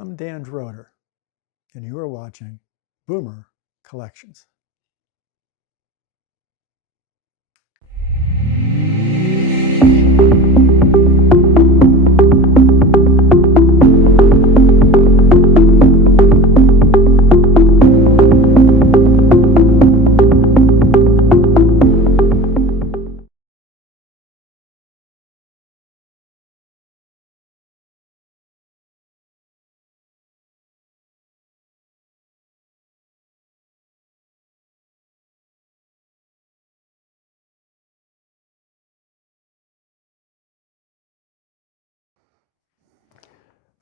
I'm Dan Droder, and you are watching Boomer Collections.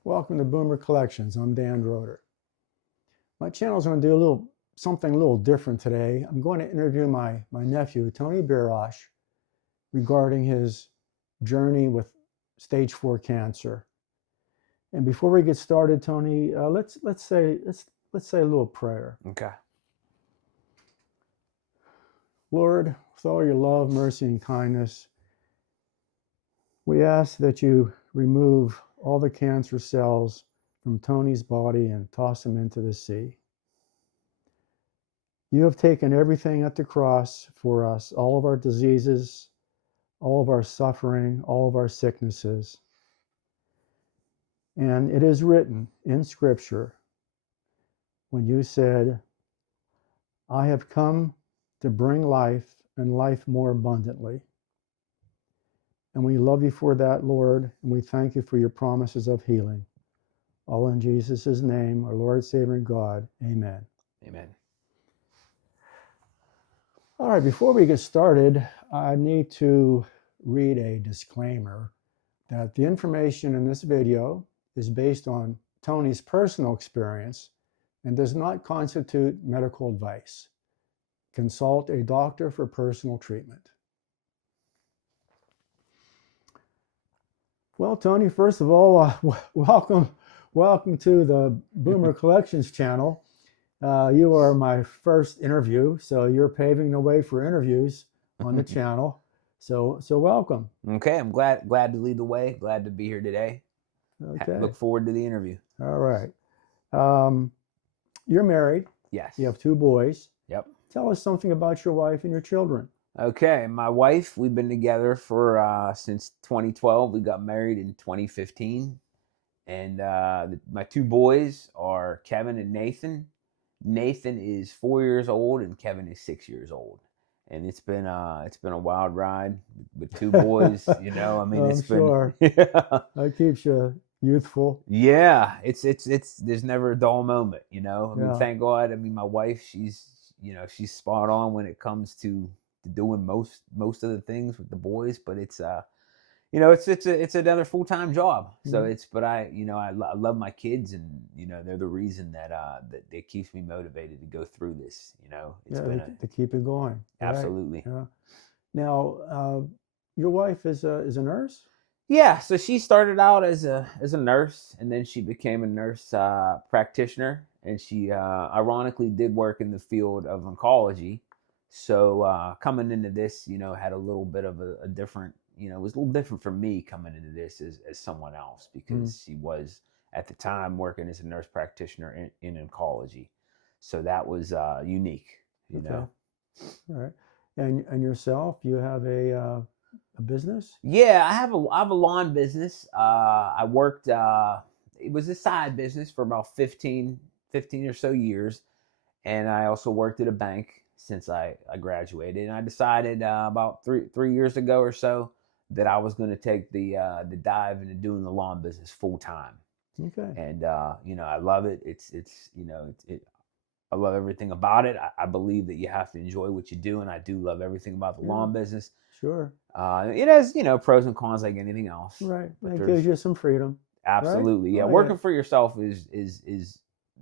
Welcome to Boomer Collections. I'm Dan Droder. My channel is going to do something a little different today. I'm going to interview my nephew, Tony Birash, regarding his journey with stage 4 cancer. And before we get started, Tony, let's say a little prayer. Okay. Lord, with all your love, mercy, and kindness, we ask that you remove all the cancer cells from Tony's body and toss them into the sea. You have taken everything at the cross for us, all of our diseases, all of our suffering, all of our sicknesses. And it is written in Scripture when you said, I have come to bring life and life more abundantly. And we love you for that, Lord, and we thank you for your promises of healing. All in Jesus' name, our Lord, Savior, and God. Amen. Amen. All right, before we get started, I need to read a disclaimer that the information in this video is based on Tony's personal experience and does not constitute medical advice. Consult a doctor for personal treatment. Well, Tony, first of all, welcome to the Boomer Collections channel. You are my first interview, so you're paving the way for interviews on the channel. So welcome. Okay, I'm glad to lead the way. Glad to be here today. Okay. Look forward to the interview. All right. You're married. Yes. You have 2 boys. Yep. Tell us something about your wife and your children. Okay, my wife, we've been together for since 2012. We got married in 2015, and my 2 boys are Kevin and Nathan. Nathan is 4 years old, and Kevin is 6 years old. And it's been a wild ride with 2 boys. You know, I mean, I'm it's sure. been yeah. That keeps you youthful. Yeah, it's there's never a dull moment, you know. I mean, Yeah. thank God. I mean, my wife, she's spot on when it comes to doing most of the things with the boys, but it's it's another full-time job. So but I love my kids, and they're the reason that it keeps me motivated to go through this. It's been to keep it going. Absolutely. Right? Yeah. Now, your wife is a nurse? Yeah, so she started out as a nurse, and then she became a nurse practitioner, and she ironically did work in the field of oncology. So coming into this, had a little bit of a different, it was a little different for me coming into this as someone else, because she was at the time working as a nurse practitioner in oncology. So that was unique, you know. All right. And yourself, you have a business? Yeah, I have a lawn business. I worked, it was a side business for about 15 or so years. And I also worked at a bank since I graduated. And I decided about three years ago or so that I was going to take the dive into doing the lawn business full time. Okay. And, I love it. I love everything about it. I believe that you have to enjoy what you do, and I do love everything about the lawn business. Sure. It has, pros and cons like anything else. Right. It gives you some freedom. Absolutely. Right? Yeah. Working for yourself is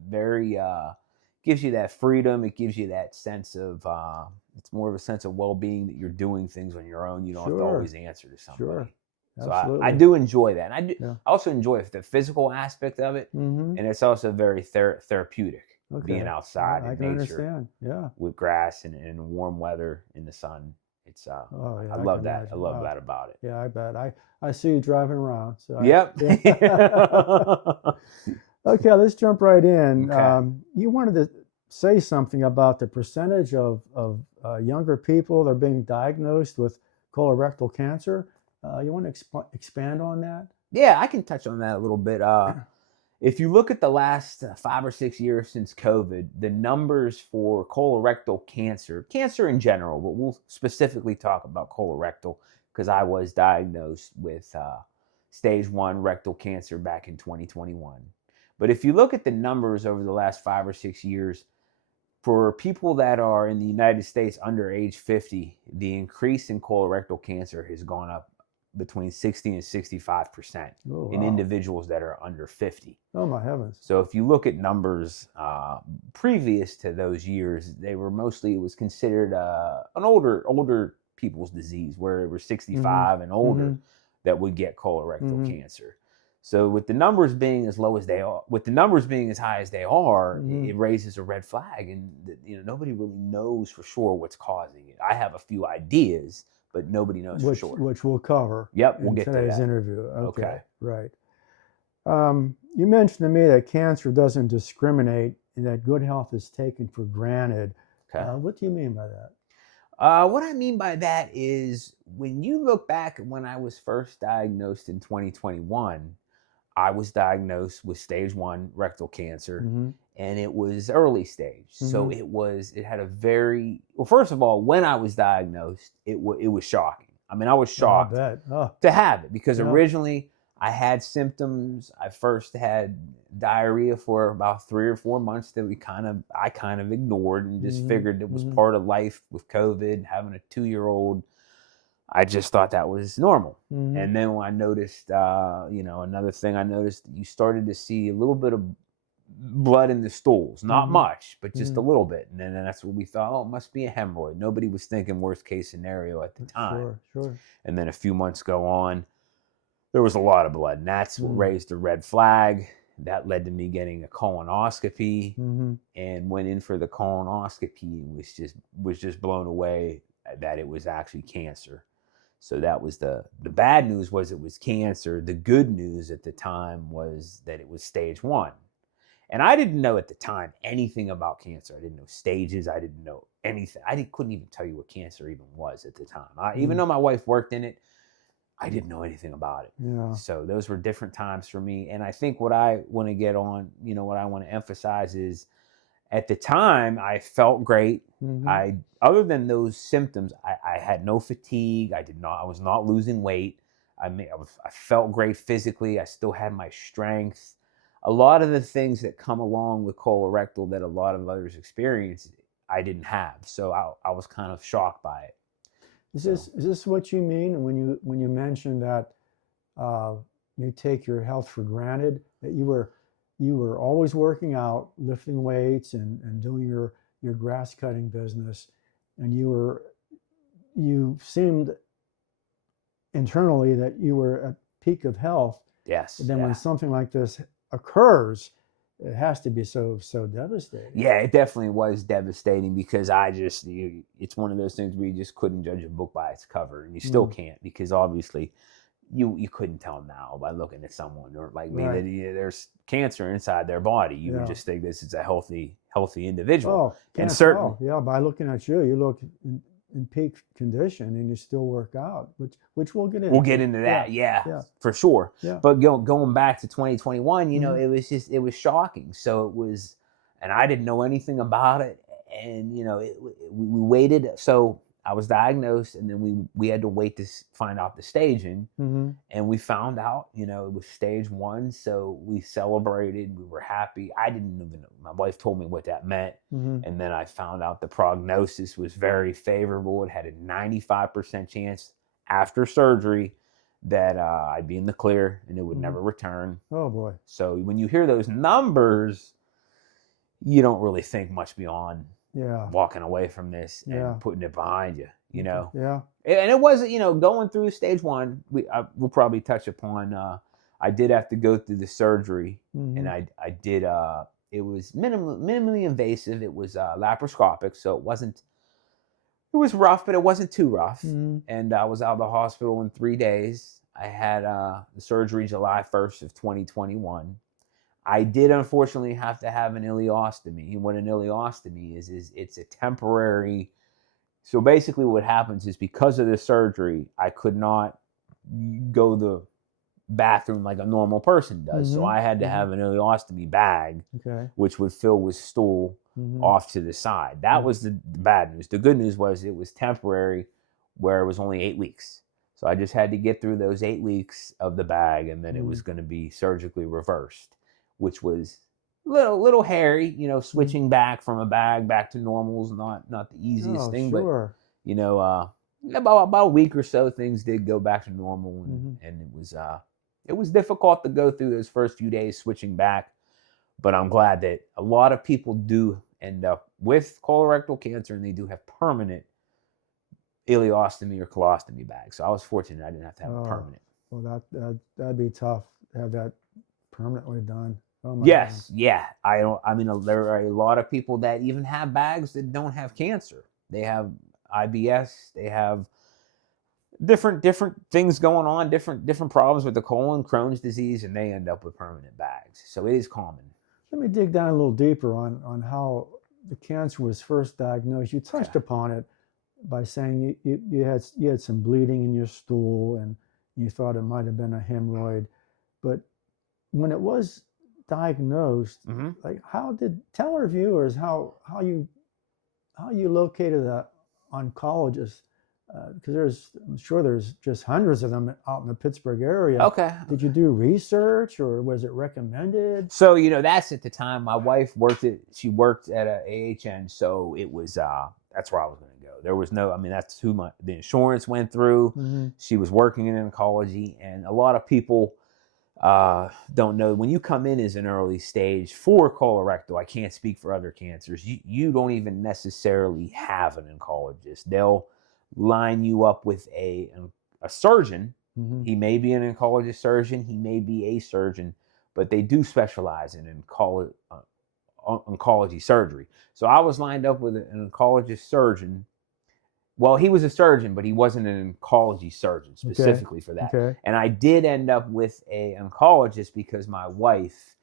very gives you that freedom. It gives you that sense of it's more of a sense of well-being that you're doing things on your own. You don't have to always answer to somebody. Sure. So I do enjoy that. And I also enjoy the physical aspect of it, and it's also very therapeutic. Okay. Being outside in nature, understand. Yeah, with grass and warm weather in the sun. It's I love that. Imagine. I love that about it. Yeah, I bet. I see you driving around. So yep. Yeah. Okay, let's jump right in. Okay. You wanted to say something about the percentage of younger people that are being diagnosed with colorectal cancer. You want to expand on that? Yeah, I can touch on that a little bit. If you look at the last 5 or 6 years since COVID, the numbers for colorectal cancer in general, but we'll specifically talk about colorectal because I was diagnosed with stage 1 rectal cancer back in 2021. But if you look at the numbers over the last 5 or 6 years, for people that are in the United States under age 50, the increase in colorectal cancer has gone up between 60 and 65% Oh, in wow. individuals that are under 50. Oh, my heavens. So if you look at numbers previous to those years, it was considered an older people's disease, where it was 65 and older that would get colorectal cancer. So with the numbers being as low as they are, with the numbers being as high as they are, it raises a red flag, and nobody really knows for sure what's causing it. I have a few ideas, but nobody knows for sure. Which we'll cover. Yep, we'll in get to today's that. interview. Okay. Right. You mentioned to me that cancer doesn't discriminate and that good health is taken for granted. Okay. What do you mean by that? What I mean by that is, when you look back when I was first diagnosed in 2021, I was diagnosed with stage 1 rectal cancer, and it was early stage. So it had a very, well, first of all, when I was diagnosed, it was shocking. I mean, I was shocked to have it, because originally I had symptoms. I first had diarrhea for about 3 or 4 months that I kind of ignored and just figured it was part of life with COVID, having a 2-year-old. I just thought that was normal. And then when I noticed, another thing I noticed, you started to see a little bit of blood in the stools, not much, but just a little bit. And then that's what we thought, oh, it must be a hemorrhoid. Nobody was thinking worst case scenario at the time. Sure. And then a few months go on, there was a lot of blood, and that's what raised a red flag. That led to me getting a colonoscopy, and went in for the colonoscopy, and was just blown away that it was actually cancer. So that was the bad news, was it was cancer. The good news at the time was that it was stage 1. And I didn't know at the time anything about cancer. I didn't know stages. I didn't know anything. Couldn't even tell you what cancer even was at the time. Even though my wife worked in it, I didn't know anything about it. Yeah. So those were different times for me. And I think what I want to get on, what I want to emphasize is, at the time, I felt great. Other than those symptoms, I had no fatigue. I was not losing weight. I felt great physically. I still had my strength. A lot of the things that come along with colorectal that a lot of others experience, I didn't have. So I was kind of shocked by it. Is this what you mean when you mention that you take your health for granted? That you were always working out, lifting weights, and doing your grass cutting business, and you seemed internally that you were at peak of health. Yes. But then when something like this occurs, it has to be so devastating. Yeah, it definitely was devastating, because it's one of those things where you just couldn't judge a book by its cover, and you still can't, because obviously you couldn't tell now by looking at someone or like me that there's cancer inside their body. You would just think this is a healthy individual. And certainly, by looking at you, you look in peak condition, and you still work out, which we'll get into. We'll get into that, yeah, for sure. Yeah. But going back to 2021, it was shocking. So it was, and I didn't know anything about it, and we waited. So I was diagnosed, and then we had to wait to find out the staging, and we found out, it was stage 1. So we celebrated, we were happy. I didn't even know. My wife told me what that meant, and then I found out the prognosis was very favorable. It had a 95% chance after surgery that I'd be in the clear, and it would never return. Oh boy! So when you hear those numbers, you don't really think much beyond walking away from this and putting it behind you, Yeah. And it wasn't, going through stage 1, we'll probably touch upon, I did have to go through the surgery, and I did, it was minimally invasive. It was laparoscopic, so it was rough, but it wasn't too rough. And I was out of the hospital in 3 days. I had the surgery July 1st of 2021. I did unfortunately have to have an ileostomy. And what an ileostomy is it's a temporary. So basically what happens is because of the surgery, I could not go to the bathroom like a normal person does. So I had to have an ileostomy bag, which would fill with stool off to the side. That was the bad news. The good news was it was temporary, where it was only 8 weeks. So I just had to get through those 8 weeks of the bag, and then it was going to be surgically reversed, which was little hairy, you know, switching back from a bag back to normal is not the easiest thing, but you know, about a week or so, things did go back to normal, and it was difficult to go through those first few days switching back, but I'm glad that a lot of people do end up with colorectal cancer, and they do have permanent ileostomy or colostomy bags. So I was fortunate I didn't have to have a permanent. Well, that'd be tough to have that permanently done. Oh my yes, God. yeah. I mean, there are a lot of people that even have bags that don't have cancer. They have IBS. They have different things going on, different problems with the colon, Crohn's disease, and they end up with permanent bags. So it is common. Let me dig down a little deeper on how the cancer was first diagnosed. You touched upon it by saying you had some bleeding in your stool, and you thought it might have been a hemorrhoid. But when it was diagnosed, like tell our viewers how you located an oncologist, because I'm sure there's just hundreds of them out in the Pittsburgh area. Okay. Did you do research, or was it recommended? So, you know, that's at the time my wife worked at a AHN, so it was that's where I was going to go. There was no, I mean, that's who the insurance went through. She was working in oncology, and a lot of people don't know, when you come in as an early stage for colorectal, I can't speak for other cancers, you don't even necessarily have an oncologist. They'll line you up with a surgeon. He may be an oncologist surgeon, he may be a surgeon, but they do specialize in oncology surgery. So I was lined up with an oncologist surgeon. Well, he was a surgeon, but he wasn't an oncology surgeon specifically for that. And I did end up with an oncologist because my wife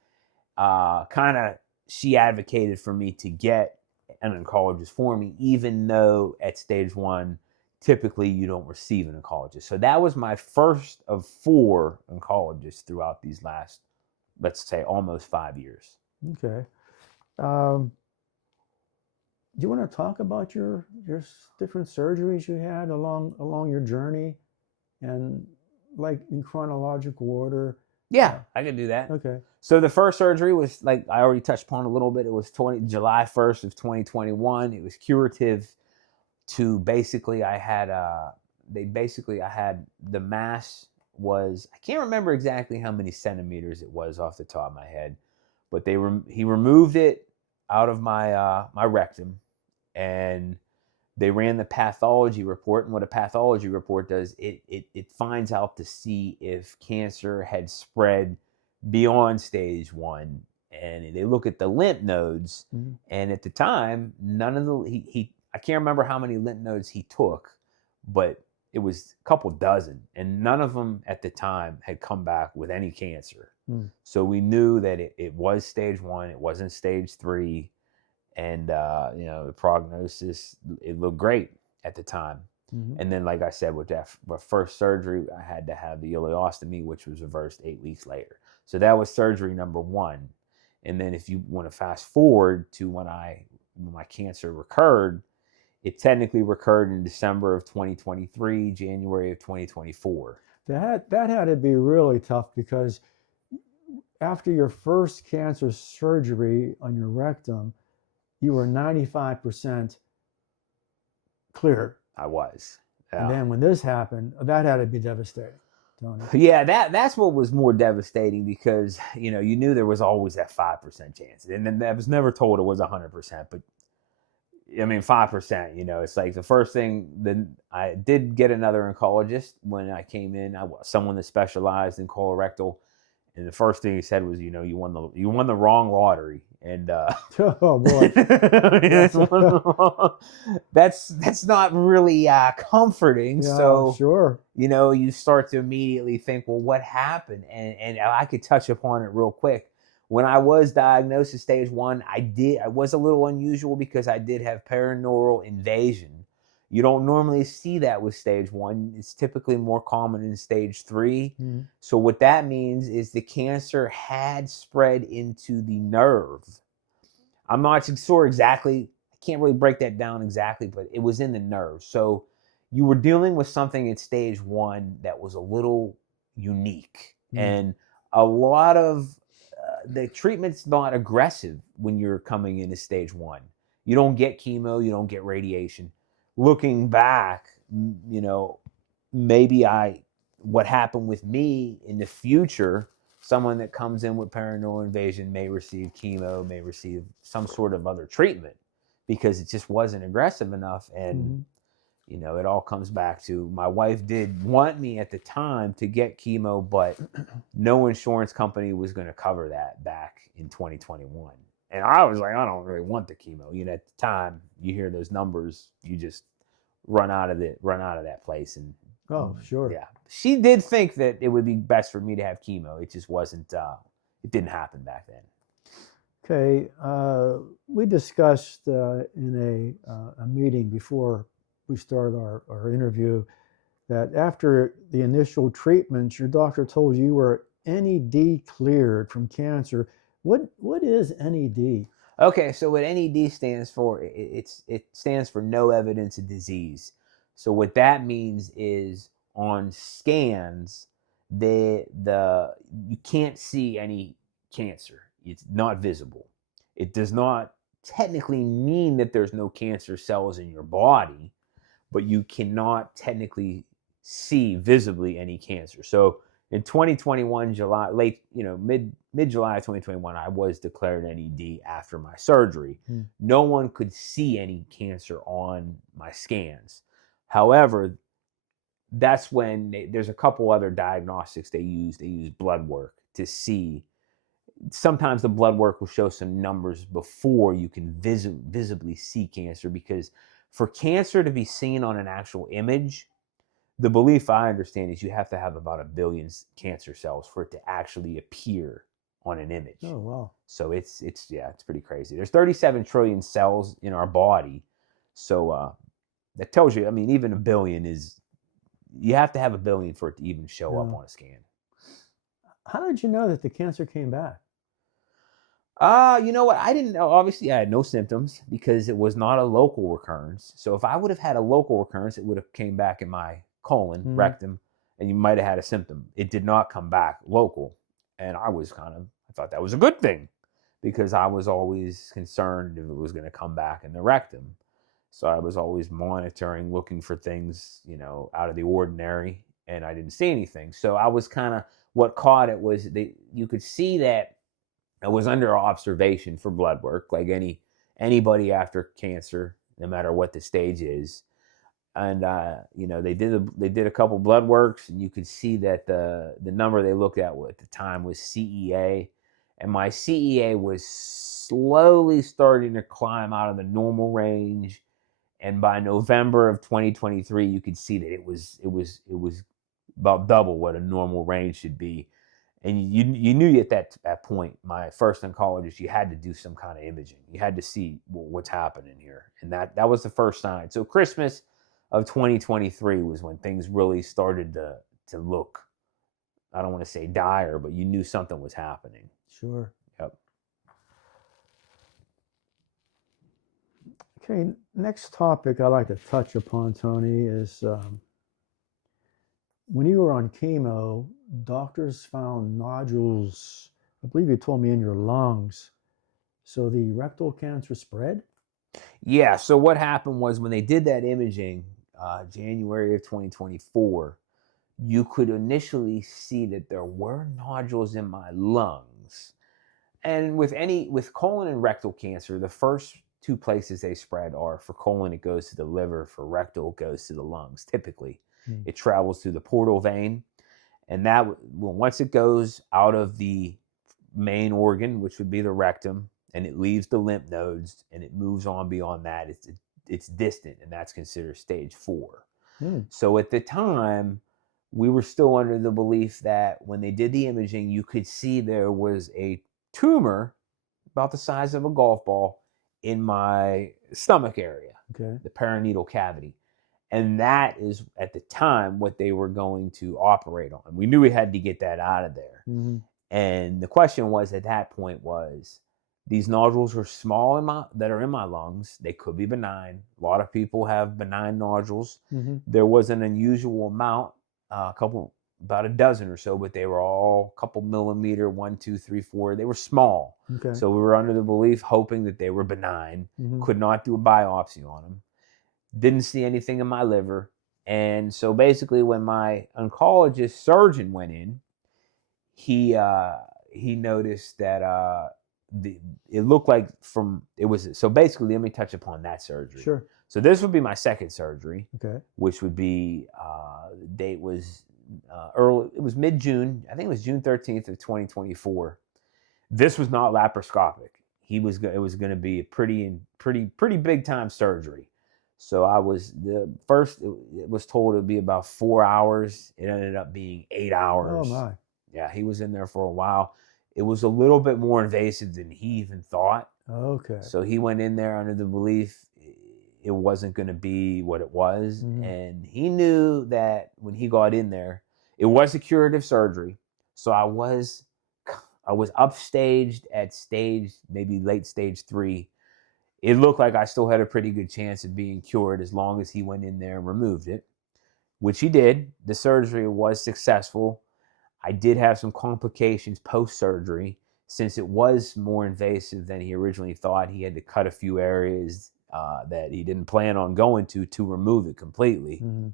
she advocated for me to get an oncologist for me, even though at stage 1, typically you don't receive an oncologist. So that was my first of 4 oncologists throughout these last, let's say, almost 5 years. Okay. Do you want to talk about your different surgeries you had along your journey, and like in chronological order? Yeah, I could do that. Okay. So the first surgery was, like I already touched upon a little bit, it was July 1st of 2021. It was curative to basically I had the mass was, I can't remember exactly how many centimeters it was off the top of my head, but he removed it out of my my rectum, and they ran the pathology report. And what a pathology report does, it finds out to see if cancer had spread beyond stage 1, and they look at the lymph nodes. And at the time, none of the I can't remember how many lymph nodes he took, but it was a couple dozen, and none of them at the time had come back with any cancer. So we knew that it was stage 1, it wasn't stage 3, and you know, the prognosis, it looked great at the time. And then, like I said, with that first surgery, I had to have the ileostomy, which was reversed 8 weeks later. So that was surgery number 1. And then if you want to fast forward to when my cancer recurred, it technically recurred in December of 2023, January of 2024. That had to be really tough, because after your first cancer surgery on your rectum, you were 95% cleared. I was. Yeah. And then when this happened, that had to be devastating, Tony. Yeah, that's what was more devastating, because, you know, you knew there was always that 5% chance. And then I was never told it was 100%, but I mean, 5%, you know, it's like the first thing. Then I did get another oncologist when I came in, someone that specialized in colorectal. And the first thing he said was, you know, you won the wrong lottery. And oh boy, that's not really comforting. Yeah, so sure, you know, you start to immediately think, well, what happened? And I could touch upon it real quick. when I was diagnosed as stage 1, I was a little unusual because I did have paraneural invasion. You don't normally see that with stage 1. It's typically more common in stage 3. Mm. So what that means is the cancer had spread into the nerve. I'm not sure exactly. I can't really break that down exactly, but it was in the nerve. So you were dealing with something in stage 1 that was a little unique. And a lot of the treatment's not aggressive when you're coming into stage 1. You don't get chemo, you don't get radiation. Looking back, maybe what happened with me in the future, someone that comes in with paraneural invasion may receive chemo, may receive some sort of other treatment because it just wasn't aggressive enough. And it all comes back to my wife did want me at the time to get chemo, but no insurance company was going to cover that back in 2021. And I was like, I don't really want the chemo. At the time, you hear those numbers, you just run out of that place. And Oh, sure. yeah, she did think that it would be best for me to have chemo. It just wasn't. It didn't happen back then. Okay, we discussed in a meeting before we started our interview that after the initial treatments, your doctor told you were NED cleared from cancer. What is NED? Okay, so what NED stands for, it stands for no evidence of disease. So what that means is on scans, you can't see any cancer. It's not visible. It does not technically mean that there's no cancer cells in your body, but you cannot technically see visibly any cancer. So in 2021, July, mid-July 2021, I was declared NED after my surgery. No one could see any cancer on my scans. However, that's when there's a couple other diagnostics they use. They use blood work to see. Sometimes the blood work will show some numbers before you can visibly see cancer, because for cancer to be seen on an actual image, the belief I understand is you have to have about 1 billion cancer cells for it to actually appear on an image. Oh, wow. So it's pretty crazy. There's 37 trillion cells in our body. So that tells you, even 1 billion you have to have 1 billion for it to even show up on a scan. How did you know that the cancer came back? You know what? I didn't know. Obviously, I had no symptoms because it was not a local recurrence. So if I would have had a local recurrence, it would have came back in my colon, rectum, and you might have had a symptom. It did not come back local. And I thought that was a good thing, because I was always concerned if it was going to come back in the rectum. So I was always monitoring, looking for things, out of the ordinary, and I didn't see anything. So I was what caught it was you could see that I was under observation for blood work, like anybody after cancer, no matter what the stage is. And they did a couple blood works, and you could see that the number they looked at the time was CEA, and my CEA was slowly starting to climb out of the normal range. And by November of 2023, you could see that it was about double what a normal range should be. And you knew at that point, my first oncologist, you had to do some kind of imaging. You had to see what's happening here, and that was the first sign. So Christmas of 2023 was when things really started to look, I don't want to say dire, but you knew something was happening. Sure. Yep. Okay, next topic I'd like to touch upon, Tony, is when you were on chemo, doctors found nodules, I believe you told me, in your lungs. So the rectal cancer spread? Yeah, so what happened was when they did that imaging, January of 2024, you could initially see that there were nodules in my lungs. And with colon and rectal cancer, the first 2 places they spread are, for colon, it goes to the liver; for rectal, it goes to the lungs. Typically, it travels through the portal vein, and once it goes out of the main organ, which would be the rectum, and it leaves the lymph nodes and it moves on beyond that, it's distant, and that's considered stage 4. So at the time, we were still under the belief that when they did the imaging, you could see there was a tumor about the size of a golf ball in my stomach area, Okay. the perineal cavity. And that is, at the time, what they were going to operate on. We knew we had to get that out of there. Mm-hmm. And the question was, at that point, was these nodules are small that are in my lungs. They could be benign. A lot of people have benign nodules. Mm-hmm. There was an unusual amount, about a dozen or so, but they were all a couple millimeter, 1, 2, 3, 4. They were small. Okay. So we were under the belief, hoping that they were benign. Mm-hmm. Could not do a biopsy on them. Didn't see anything in my liver. And so basically, when my oncologist surgeon went in, he noticed that it looked like so basically, let me touch upon that surgery. Sure. So this would be my second surgery. Okay. Which would be, the date was early. It was mid-June. I think it was June 13th of 2024. This was not laparoscopic. It was going to be a pretty big time surgery. So it was told it would be about 4 hours. It ended up being 8 hours. Oh my. Yeah, he was in there for a while. It was a little bit more invasive than he even thought. Okay. So he went in there under the belief it wasn't going to be what it was. Mm-hmm. And he knew that when he got in there, it was a curative surgery. So I was upstaged at maybe late stage 3. It looked like I still had a pretty good chance of being cured as long as he went in there and removed it, which he did. The surgery was successful. I did have some complications post-surgery. Since it was more invasive than he originally thought, he had to cut a few areas that he didn't plan on going to remove it completely. Mm-hmm.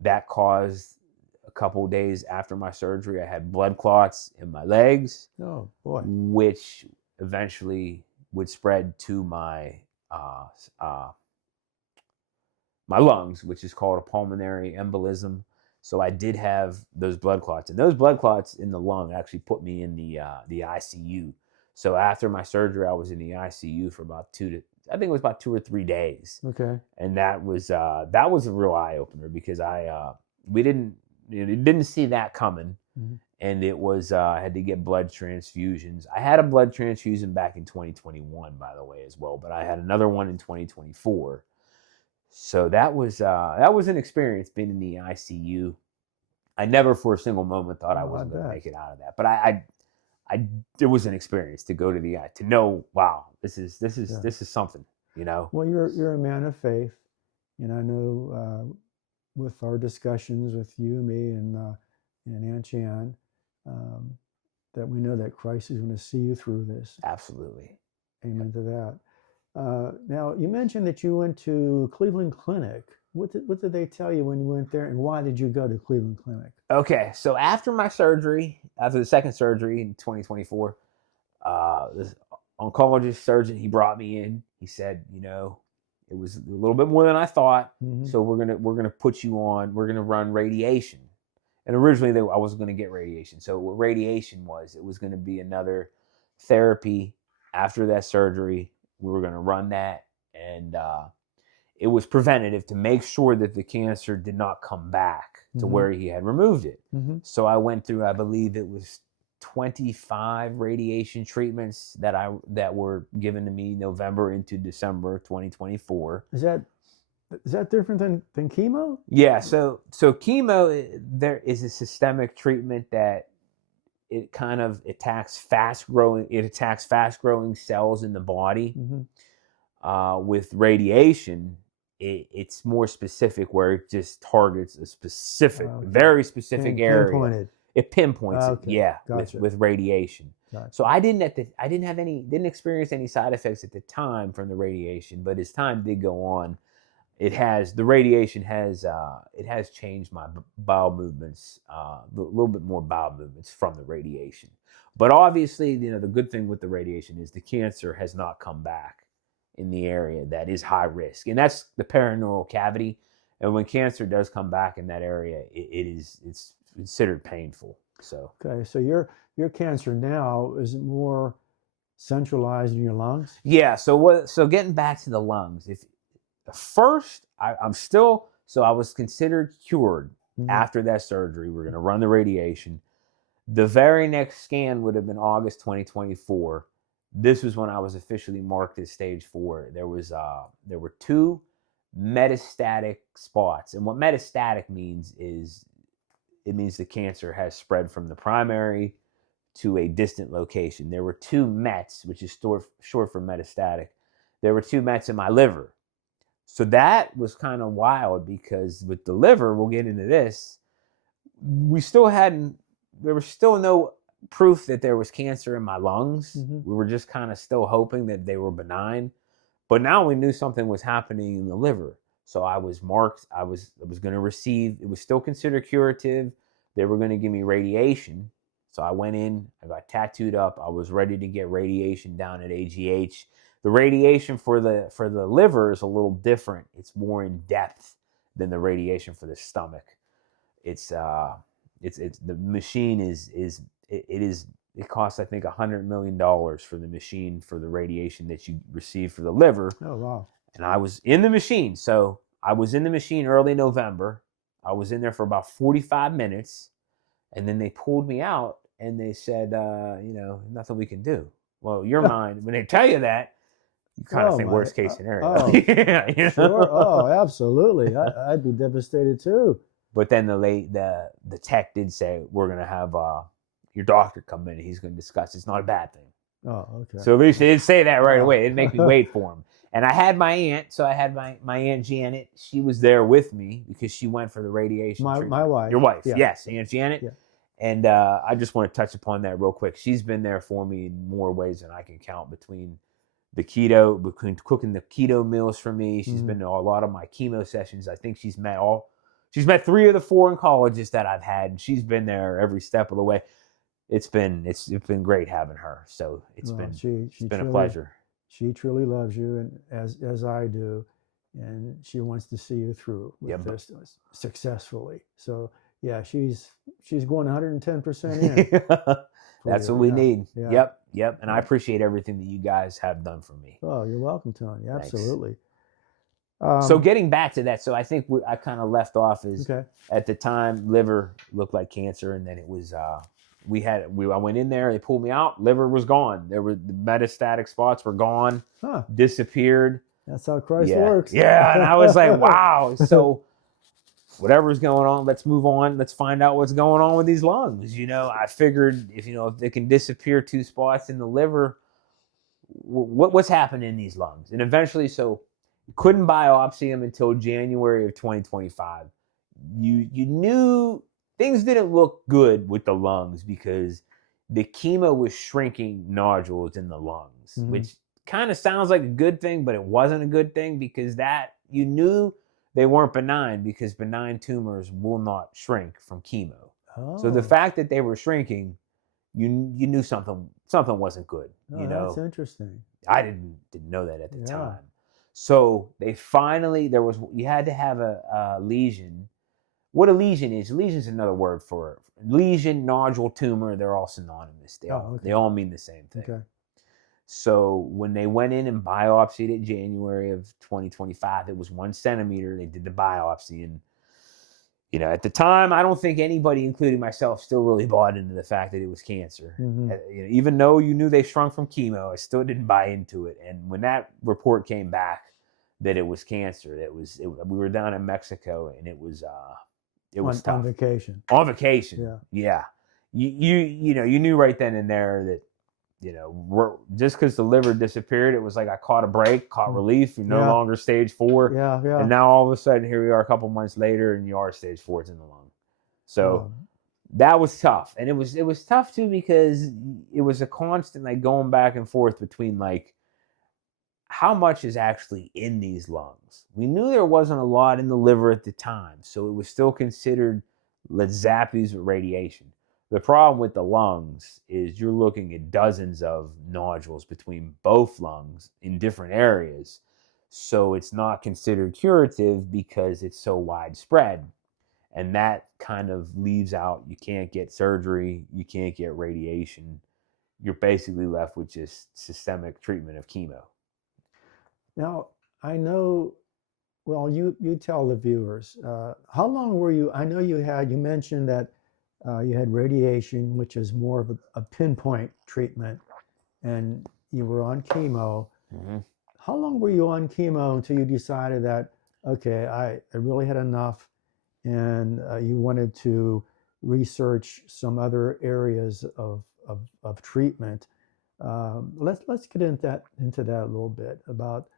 That caused, a couple of days after my surgery, I had blood clots in my legs. Oh boy. Which eventually would spread to my lungs, which is called a pulmonary embolism. So I did have those blood clots, and those blood clots in the lung actually put me in the ICU. So after my surgery, I was in the ICU for about 2 or 3 days. Okay. And that was a real eye opener, because we didn't see that coming. Mm-hmm. And it was, I had to get blood transfusions. I had a blood transfusion back in 2021, by the way, as well, but I had another one in 2024. So that was an experience, being in the ICU. I never for a single moment thought I wasn't going to make it out of that, but it was an experience to go to to know, wow, this is something, you know. Well, you're a man of faith, and I know with our discussions with you, me, and Aunt Jan, that we know that Christ is going to see you through this. Absolutely. Amen to that. Now, you mentioned that you went to Cleveland Clinic. What did they tell you when you went there, and why did you go to Cleveland Clinic? Okay, so after the second surgery in 2024, this oncologist surgeon, he brought me in. He said, it was a little bit more than I thought. Mm-hmm. So we're gonna put you on. We're gonna run radiation. And originally, I wasn't gonna get radiation. So what radiation was, it was gonna be another therapy after that surgery. We were gonna run that, and it was preventative to make sure that the cancer did not come back to Mm-hmm. where he had removed it. Mm-hmm. So I went through, I believe it was 25 radiation treatments that were given to me November into December 2024. Is that different than chemo? Yeah, so chemo, there is a systemic treatment that it attacks fast growing cells in the body. Mm-hmm. With radiation, it's more specific, where it just targets a specific, very specific area. Pinpointed. It pinpoints it, Okay. yeah, Gotcha. with radiation. Gotcha. So I didn't experience any side effects at the time from the radiation, but as time did go on, the radiation has changed my bowel movements, a little bit more bowel movements from the radiation. But obviously, the good thing with the radiation is the cancer has not come back in the area that is high risk, and that's the perineal cavity. And when cancer does come back in that area, it's considered painful. So okay, so your cancer now is more centralized in your lungs. Yeah. So getting back to the lungs, first I was considered cured. Mm-hmm. After that surgery. We're going to run the radiation. The very next scan would have been August 2024. This was when I was officially marked as stage 4. There were 2 metastatic spots. And what metastatic means is it means the cancer has spread from the primary to a distant location. There were 2 Mets, which is short for metastatic. There were 2 Mets in my liver. So that was kind of wild because with the liver, we'll get into this, there was still no proof that there was cancer in my lungs. We were just kind of still hoping that they were benign. But now we knew something was happening in the liver. So I was marked, I was going to receive, it was still considered curative. They were going to give me radiation. So I went in, I got tattooed up. I was ready to get radiation down at AGH. The radiation for the liver is a little different. It's more in depth than the radiation for the stomach. It's the machine it costs, I think, $100 million for the machine for the radiation that you receive for the liver. Oh, wow. And I was in the machine. So I was in the machine early November. I was in there for about 45 minutes. And then they pulled me out and they said, nothing we can do. Well, your mind, when they tell you that, you kind of think worst case scenario. Yeah, sure. Oh, absolutely. I'd be devastated too. But then the tech did say, we're going to have your doctor come in and he's going to discuss. It's not a bad thing. Oh, okay. So at least they didn't say that right away. It didn't make me wait for him. And I had my aunt. So I had my Aunt Janet. She was there with me because she went for the radiation treatment. My wife. Your wife. Yeah. Yes, Aunt Janet. Yeah. And I just want to touch upon that real quick. She's been there for me in more ways than I can count between cooking the keto meals for me. She's been to a lot of my chemo sessions. I think she's met 3 of the 4 oncologists that I've had, and she's been there every step of the way. It's been great having her. So it's been a pleasure. She truly loves you, and as I do, and she wants to see you through with this successfully. So yeah, she's going 110% in. That's what we need. Yeah. Yep. And I appreciate everything that you guys have done for me. Oh, you're welcome, Tony. Absolutely. So getting back to that, so I think I kind of left off is at the time liver looked like cancer, and then it was I went in there, they pulled me out, liver was gone. The metastatic spots were gone, disappeared. That's how Christ works. Yeah, and I was like, wow. So whatever's going on, let's move on. Let's find out what's going on with these lungs. I figured if they can disappear 2 spots in the liver, what's happening in these lungs? And eventually, so couldn't biopsy them until January of 2025. You knew things didn't look good with the lungs because the chemo was shrinking nodules in the lungs, which kind of sounds like a good thing, but it wasn't a good thing because that you knew they weren't benign because benign tumors will not shrink from chemo. Oh. So the fact that they were shrinking, you knew something wasn't good. That's interesting. I didn't know that at the time. So they finally, you had to have a lesion. What a lesion is another word for lesion, nodule, tumor. They're all synonymous. They all mean the same thing. Okay. So when they went in and biopsied it January of 2025, it was 1 centimeter. They did the biopsy. And, at the time, I don't think anybody, including myself, still really bought into the fact that it was cancer. Even though you knew they shrunk from chemo, I still didn't buy into it. And when that report came back that it was cancer, we were down in Mexico, and it was tough. On vacation. On vacation. Yeah. You knew right then and there that, just because the liver disappeared, it was like I caught a break, caught relief. You're no longer stage 4. Yeah. And now all of a sudden, here we are a couple months later, and you are stage 4. It's in the lung. So that was tough. And it was tough too because it was a constant like going back and forth between like how much is actually in these lungs. We knew there wasn't a lot in the liver at the time, so it was still considered let's zap these with radiation. The problem with the lungs is you're looking at dozens of nodules between both lungs in different areas. So it's not considered curative because it's so widespread. And that kind of leaves out, you can't get surgery, you can't get radiation. You're basically left with just systemic treatment of chemo. Now, I know, well, you tell the viewers, how long were you, I know you mentioned that You had radiation, which is more of a pinpoint treatment, and you were on chemo. Mm-hmm. How long were you on chemo until you decided that, okay, I really had enough, and you wanted to research some other areas of treatment? Let's get into that a little bit about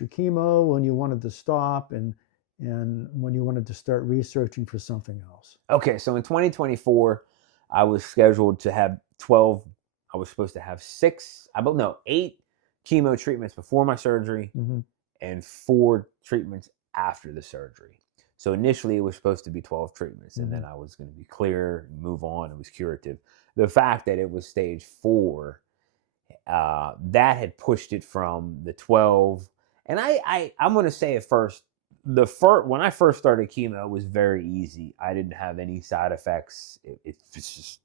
your chemo, when you wanted to stop, and when you wanted to start researching for something else. Okay, so in 2024, I was scheduled to have 12. I was supposed to have 8 chemo treatments before my surgery Mm-hmm. and 4 treatments after the surgery. So initially it was supposed to be 12 treatments, and then I was going to be clear and move on. It was curative. The fact that it was stage 4, that had pushed it from the 12. And I'm going to say at first, when I first started chemo, it was very easy. I didn't have any side effects. It's just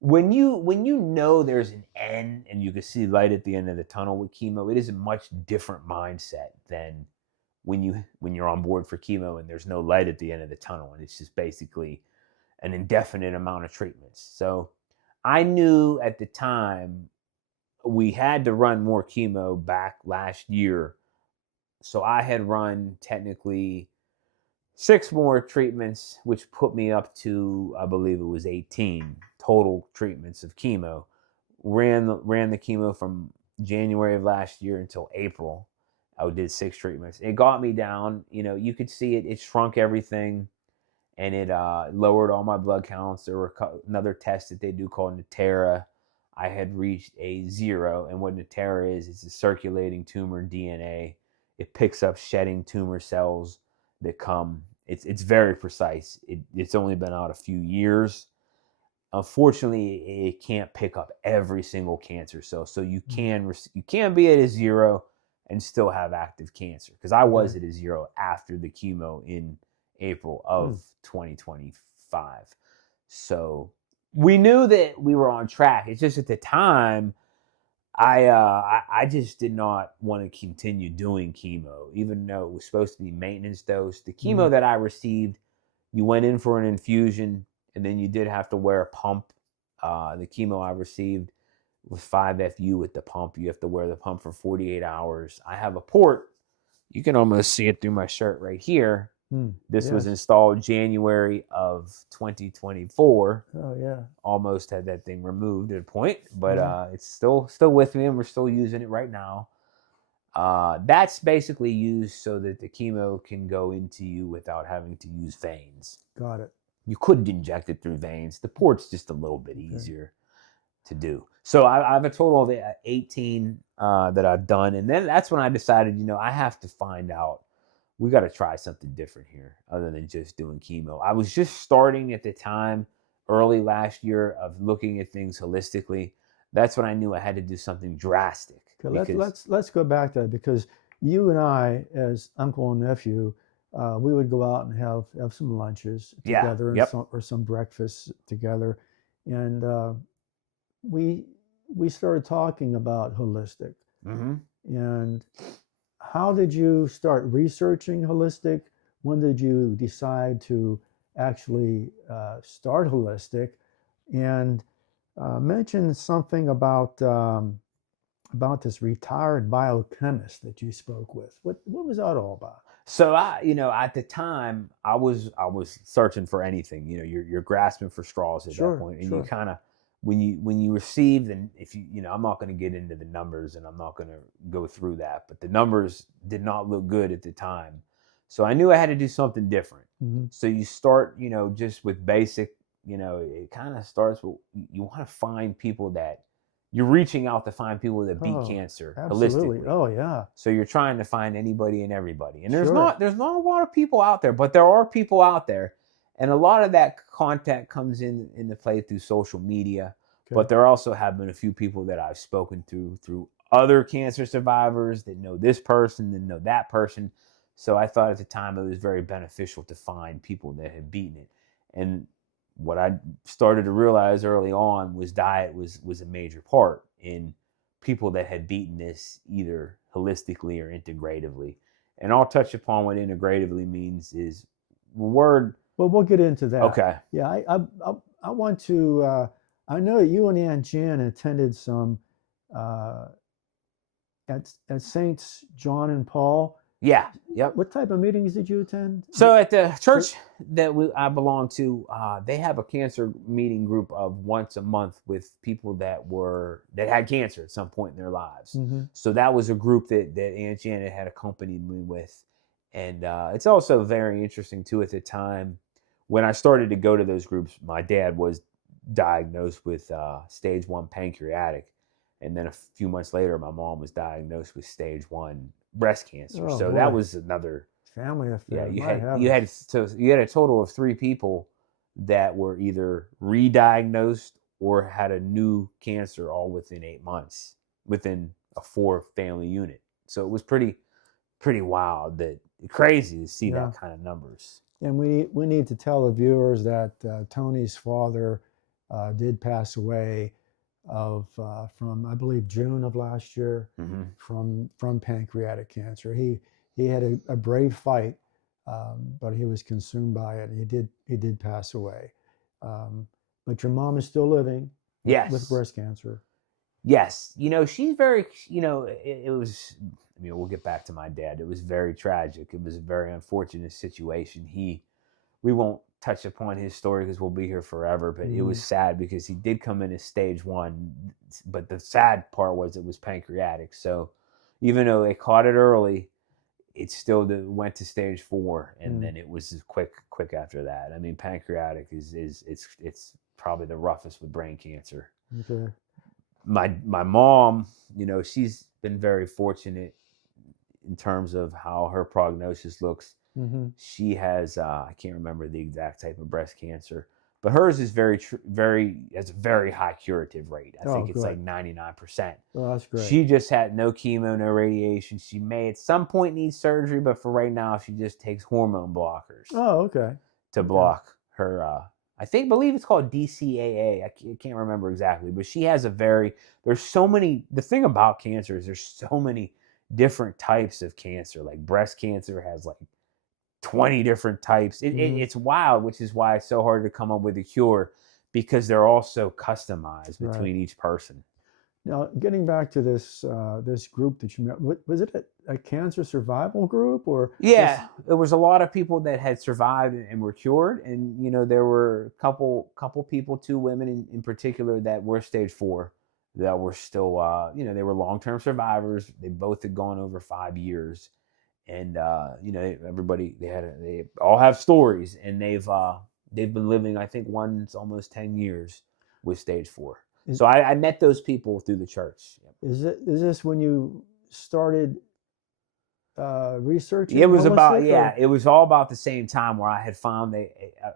when you know there's an end and you can see light at the end of the tunnel with chemo, it is a much different mindset than when you're on board for chemo and there's no light at the end of the tunnel, and it's just basically an indefinite amount of treatments. So I knew at the time we had to run more chemo back last year. So I had run technically 6 more treatments, which put me up to, I believe it was 18 total treatments of chemo. Ran the chemo from January of last year until April. I did 6 treatments. It got me down. You could see it shrunk everything, and it lowered all my blood counts. There were another test that they do called Natera. I had reached a 0, and what Natera is, it's a circulating tumor DNA. It picks up shedding tumor cells that come. It's very precise. It's only been out a few years. Unfortunately, it can't pick up every single cancer cell, so you can be at a 0 and still have active cancer. Because I was at a 0 after the chemo in April of 2025. So we knew that we were on track. It's just at the time, I just did not want to continue doing chemo, even though it was supposed to be maintenance dose. The chemo that I received, you went in for an infusion, and then you did have to wear a pump. The chemo I received was 5FU with the pump. You have to wear the pump for 48 hours. I have a port. You can almost see it through my shirt right here. This was installed January of 2024. Oh yeah. Almost had that thing removed at a point, but it's still with me, and we're still using it right now. That's basically used so that the chemo can go into you without having to use veins. Got it. You couldn't inject it through veins. The port's just a little bit easier to do. So I have a total of 18 that I've done, and then that's when I decided, I have to find out. We got to try something different here other than just doing chemo. I was just starting at the time, early last year, of looking at things holistically. That's when I knew I had to do something drastic. Okay, let's go back to that, because you and I, as uncle and nephew, we would go out and have some lunches together or some breakfasts together, and we started talking about holistic. And how did you start researching holistic? When did you decide to actually start holistic? And mention something about this retired biochemist that you spoke with. What was that all about? So at the time, I was searching for anything. You're grasping for straws at that point, and you kind of, when you received, and if I'm not going to get into the numbers, and I'm not going to go through that, but the numbers did not look good at the time. So I knew I had to do something different. So you start, just with basic, it kind of starts with, you want to find people that you're reaching out to, find people that beat cancer holistically. Oh yeah. So you're trying to find anybody and everybody. And there's not a lot of people out there, but there are people out there. And a lot of that contact comes into play through social media. Okay. But there also have been a few people that I've spoken to through other cancer survivors that know this person, that know that person. So I thought at the time it was very beneficial to find people that had beaten it. And what I started to realize early on was diet was a major part in people that had beaten this, either holistically or integratively. And I'll touch upon what integratively means. Is the word Well, we'll get into that. Okay. Yeah, I want to. I know you and Aunt Jan attended some at Saints John and Paul. Yeah. Yep. What type of meetings did you attend? So at the church that I belong to, they have a cancer meeting group of once a month with people that had cancer at some point in their lives. Mm-hmm. So that was a group that Aunt Janet had accompanied me with. And it's also very interesting too, at the time when I started to go to those groups, my dad was diagnosed with stage 1 pancreatic. And then a few months later, my mom was diagnosed with stage 1 breast cancer. Oh, so boy. that was another family affair. Yeah, you had a total of 3 people that were either re-diagnosed or had a new cancer all within 8 months within a 4-family unit. So it was pretty wild, crazy to see that kind of numbers. And we need to tell the viewers that Tony's father did pass away from I believe June of last year, mm-hmm. from pancreatic cancer. He had a brave fight, but he was consumed by it. He did pass away. But your mom is still living. Yes. With breast cancer. Yes, she's very. It was. We'll get back to my dad. It was very tragic. It was a very unfortunate situation. We won't touch upon his story because we'll be here forever, but it was sad because he did come in as stage 1, but the sad part was it was pancreatic. So even though they caught it early, it still went to stage 4, and then it was quick after that. I mean, pancreatic it's probably the roughest with brain cancer. Okay. My mom, she's been very fortunate in terms of how her prognosis looks. Mm-hmm. She has, I can't remember the exact type of breast cancer, but hers is has a very high curative rate. I think it's like 99%. Oh, that's great. She just had no chemo, no radiation. She may at some point need surgery, but for right now, she just takes hormone blockers. Oh, okay. To block her, believe it's called DCAA. I can't remember exactly, but she has there's so many, the thing about cancer is there's so many different types of cancer. Like breast cancer has like 20 different types. It's wild, which is why it's so hard to come up with a cure, because they're all so customized between each person. Now, getting back to this group that you met, was it a cancer survival group or? Yeah, there was a lot of people that had survived and were cured, and there were a couple people, 2 women in particular, that were stage 4, that were still they were long-term survivors. They both had gone over 5 years. And everybody they all have stories, and they've been living. I think one's almost 10 years with stage 4. So I met those people through the church. Is this when you started researching? It was it was all about the same time where I had found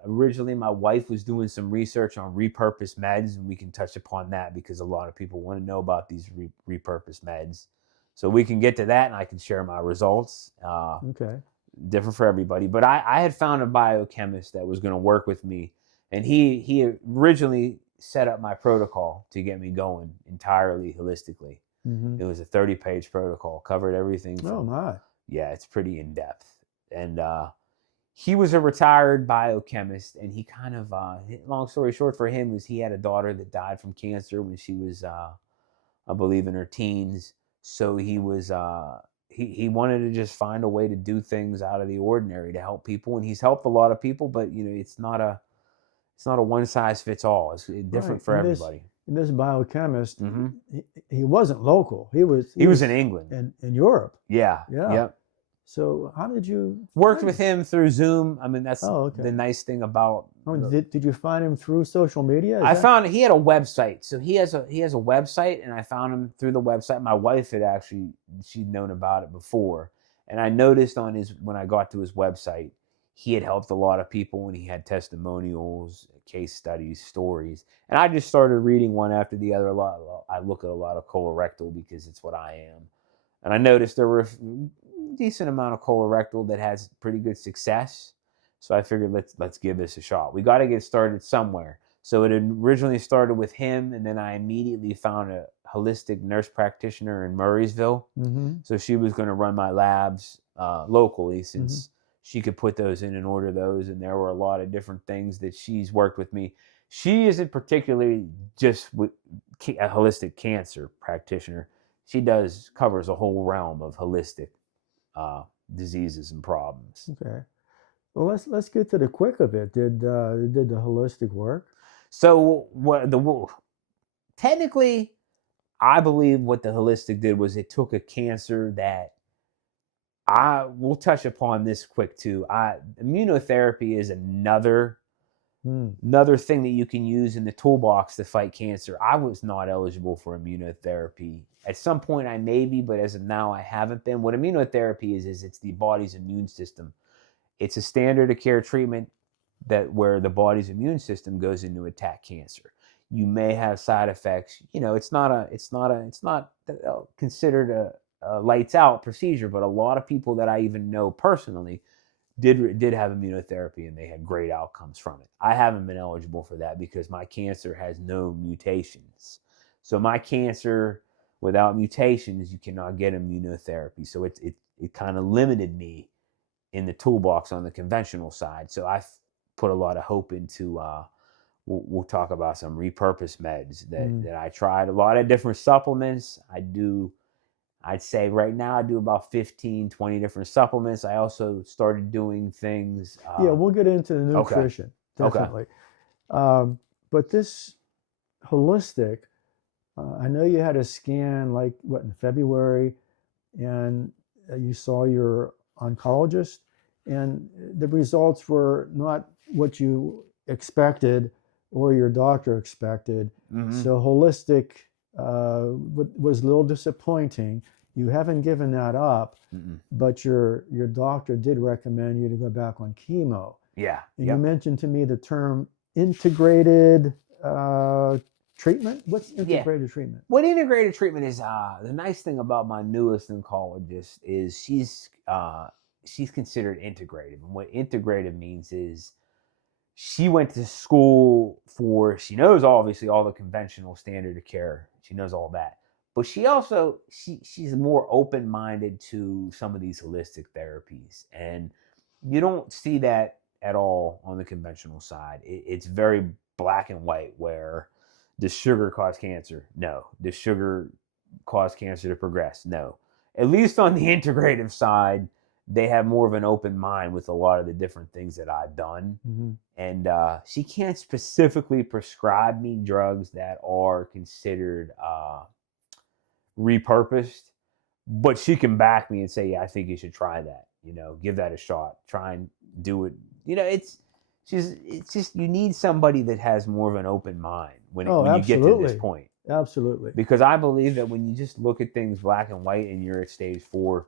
originally my wife was doing some research on repurposed meds, and we can touch upon that because a lot of people want to know about these repurposed meds. So we can get to that, and I can share my results. Okay. Different for everybody. But I had found a biochemist that was going to work with me, and he originally set up my protocol to get me going entirely holistically. Mm-hmm. It was a 30-page protocol, covered everything. Oh, my. Yeah, it's pretty in-depth. And he was a retired biochemist, and he kind of, long story short for him, was he had a daughter that died from cancer when she was, I believe, in her teens. So he was he wanted to just find a way to do things out of the ordinary to help people, and he's helped a lot of people. But it's not a one size fits all. It's different for everybody. This biochemist, he wasn't local. He was in England, in Europe. Yeah. Yep. So how did you worked with him through Zoom? I mean, that's the nice thing about. Did you find him through social media? Found he had a website. So he has a website, and I found him through the website. My wife had she'd known about it before, and I noticed when I got to his website, he had helped a lot of people, and he had testimonials, case studies, stories, and I just started reading one after the other. I look at a lot of colorectal because it's what I am, and I noticed there were decent amount of colorectal that has pretty good success. So I figured let's give this a shot. We got to get started somewhere. So it originally started with him, and then I immediately found a holistic nurse practitioner in Murraysville. Mm-hmm. So she was going to run my labs locally, since she could put those in and order those. And there were a lot of different things that she's worked with me. She isn't particularly just with a holistic cancer practitioner. She covers a whole realm of holistic diseases and problems. Okay. Well, let's get to the quick of it. Did the holistic work? So technically, I believe what the holistic did was it took a cancer that we'll touch upon this quick too. Immunotherapy is another thing that you can use in the toolbox to fight cancer. I was not eligible for immunotherapy. At some point I may be, but as of now I haven't been. What immunotherapy is it's the body's immune system. It's a standard of care treatment where the body's immune system goes in to attack cancer. You may have side effects. It's not considered a lights out procedure, but a lot of people that I even know personally did have immunotherapy and they had great outcomes from it. I haven't been eligible for that because my cancer has no mutations. So my cancer without mutations, you cannot get immunotherapy. So it kind of limited me in the toolbox on the conventional side. So I've put a lot of hope into we'll talk about some repurposed meds that I tried. A lot of different supplements. I'd say right now I do about 15, 20 different supplements. I also started doing things. Yeah, we'll get into the nutrition, definitely. Okay. But this holistic, I know you had a scan in February, and you saw your oncologist, and the results were not what you expected or your doctor expected. So holistic was a little disappointing. You haven't given that up, but your doctor did recommend you to go back on chemo. Yeah. And you mentioned to me the term integrated treatment. What's integrated treatment? What integrated treatment is, the nice thing about my newest oncologist is she's considered integrative. And what integrative means is she went to school she knows obviously all the conventional standard of care. She knows all that. But she also, she's more open-minded to some of these holistic therapies. And you don't see that at all on the conventional side. It's very black and white, where does sugar cause cancer? No. Does sugar cause cancer to progress? No. At least on the integrative side, they have more of an open mind with a lot of the different things that I've done. And she can't specifically prescribe me drugs that are considered repurposed, but she can back me and say, yeah, I think you should try that. Give that a shot. Try and do it. It's just you need somebody that has more of an open mind when you get to this point. Absolutely. Because I believe that when you just look at things black and white and you're at stage 4,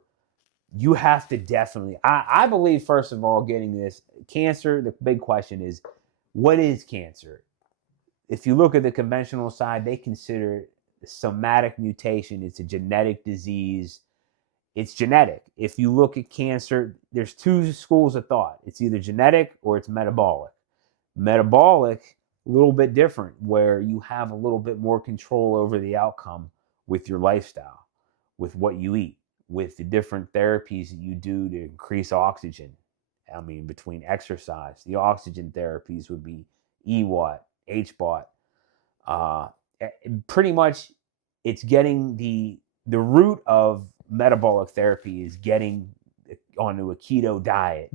you have to definitely, I believe, first of all, getting this cancer, the big question is, what is cancer? If you look at the conventional side, they consider it a somatic mutation. It's a genetic disease. It's genetic. If you look at cancer, there's 2 schools of thought. It's either genetic or it's metabolic. Metabolic, a little bit different, where you have a little bit more control over the outcome with your lifestyle, with what you eat, with the different therapies that you do to increase oxygen. I mean, between exercise, the oxygen therapies would be EWAT, HBOT. Pretty much, it's getting the root of metabolic therapy is getting onto a keto diet,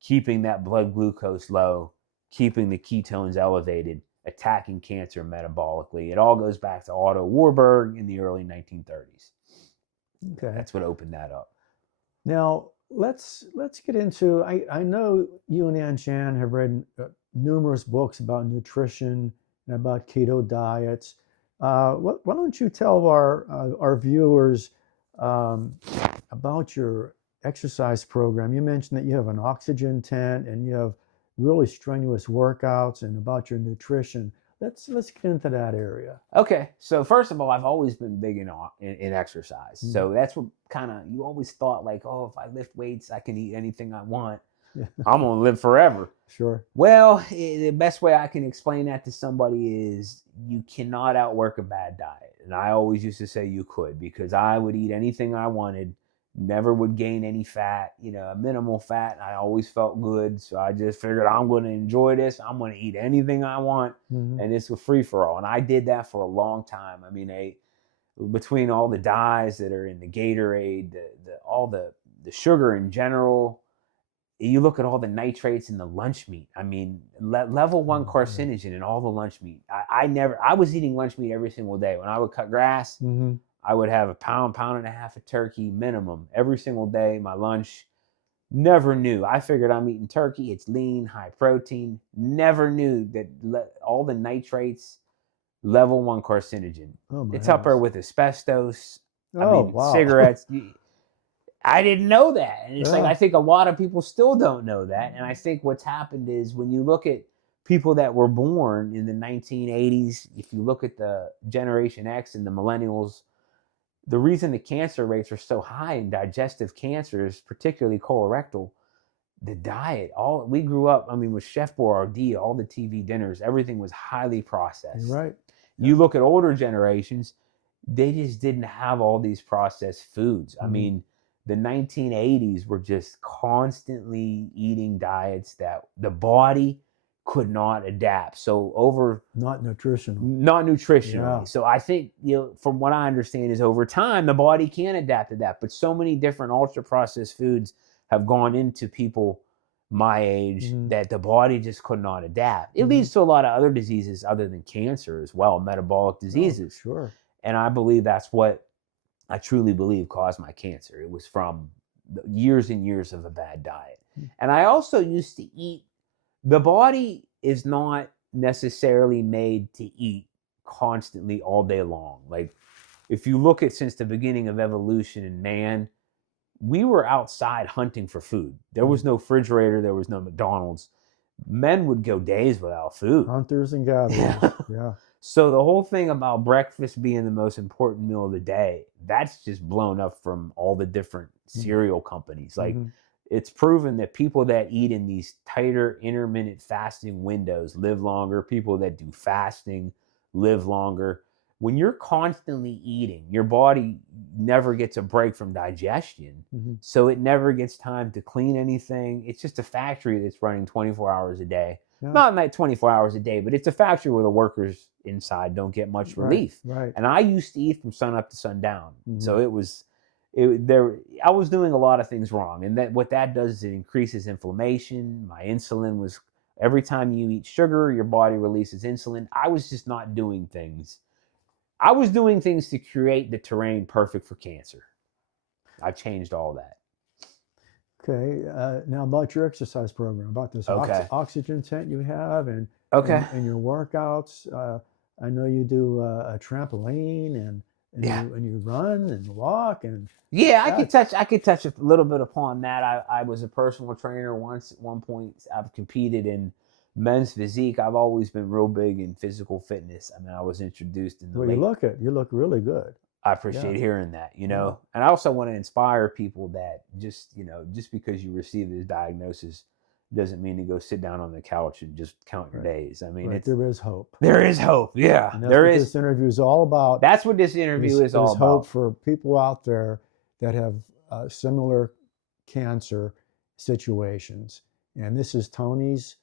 keeping that blood glucose low, keeping the ketones elevated, attacking cancer metabolically. It all goes back to Otto Warburg in the early 1930s. Okay. That's what opened that up. Now, let's get into, I know you and Ann Chan have read numerous books about nutrition and about keto diets. Why don't you tell our viewers about your exercise program? You mentioned that you have an oxygen tent and you have really strenuous workouts, and about your nutrition. Let's get into that area. Okay, so first of all, I've always been big in exercise. So that's what you always thought, like, oh, if I lift weights, I can eat anything I want. I'm going to live forever. Sure. Well, the best way I can explain that to somebody is you cannot outwork a bad diet. And I always used to say you could, because I would eat anything I wanted never would gain any fat, a minimal fat. And I always felt good. So I just figured I'm going to enjoy this. I'm going to eat anything I want. Mhm. And it's a free for all. And I did that for a long time. I mean, between all the dyes that are in the Gatorade, all the sugar in general, you look at all the nitrates in the lunch meat. I mean, level 1 carcinogen in all the lunch meat. I was eating lunch meat every single day. When I would cut grass, Mhm. I would have a pound and a half of turkey minimum every single day. My lunch, never knew. I figured I'm eating turkey. It's lean, high protein. Never knew that all the nitrates, level 1 carcinogen. Oh, my It's up there heavens. with asbestos. Oh, wow. Cigarettes. I didn't know that. And it's like, Yeah. I think a lot of people still don't know that. And I think what's happened is when you look at people that were born in the 1980s, if you look at the Generation X and the millennials, the reason the cancer rates are so high in digestive cancers, particularly colorectal, the diet, we grew up, with Chef Boyardee, all the TV dinners, everything was highly processed. You're right. You look at older generations, they just didn't have all these processed foods. Mhm. The 1980s were just constantly eating diets that the body could not adapt. So Not nutritional. not nutritionally. Yeah. So I think, from what I understand is over time, the body can adapt to that. But so many different ultra processed foods have gone into people my age Mhm. that the body just could not adapt. It Mhm. leads to a lot of other diseases other than cancer as well, metabolic Oh, diseases. sure. And I believe that's what I truly believe caused my cancer. It was from years and years of a bad diet. And I also used to eat. The body is not necessarily made to eat constantly all day long. Like, if you look at since the beginning of evolution in man, we were outside hunting for food. There was no refrigerator. There was no McDonald's. Men would go days without food. Hunters and gatherers. Yeah. Yeah. So the whole thing about breakfast being the most important meal of the day, that's just blown up from all the different cereal companies. Like, Mhm. it's proven that people that eat in these tighter intermittent fasting windows live longer. People that do fasting live longer. When you're constantly eating, your body never gets a break from digestion. Mhm. So it never gets time to clean anything. It's just a factory that's running 24 hours a day. Yeah. Not like 24 hours a day, but it's a factory where the workers inside don't get much relief. Right. And I used to eat from sun up to sundown. Mhm. So I was doing a lot of things wrong. And what that does is it increases inflammation. My insulin was, every time you eat sugar, your body releases insulin. I was just not doing things. I was doing things to create the terrain perfect for cancer. I've changed all that. Okay. Now about your exercise program, about this Okay. oxygen tent you have, and Okay. and your workouts. I know you do a trampoline, and Yeah. you run and walk, and Yeah, I could touch a little bit upon that. I was a personal trainer once. At one point, I've competed in men's physique. I've always been real big in physical fitness. I was introduced in the well, late. you look really good. I appreciate hearing that, Yeah. and I also want to inspire people that just because you receive this diagnosis doesn't mean to go sit down on the couch and just count your days. Right. There is hope. there is hope. Yeah, And that's there what is. this interview is all about. That's what this interview is all There's about. hope for people out there that have similar cancer situations, and this is Tony's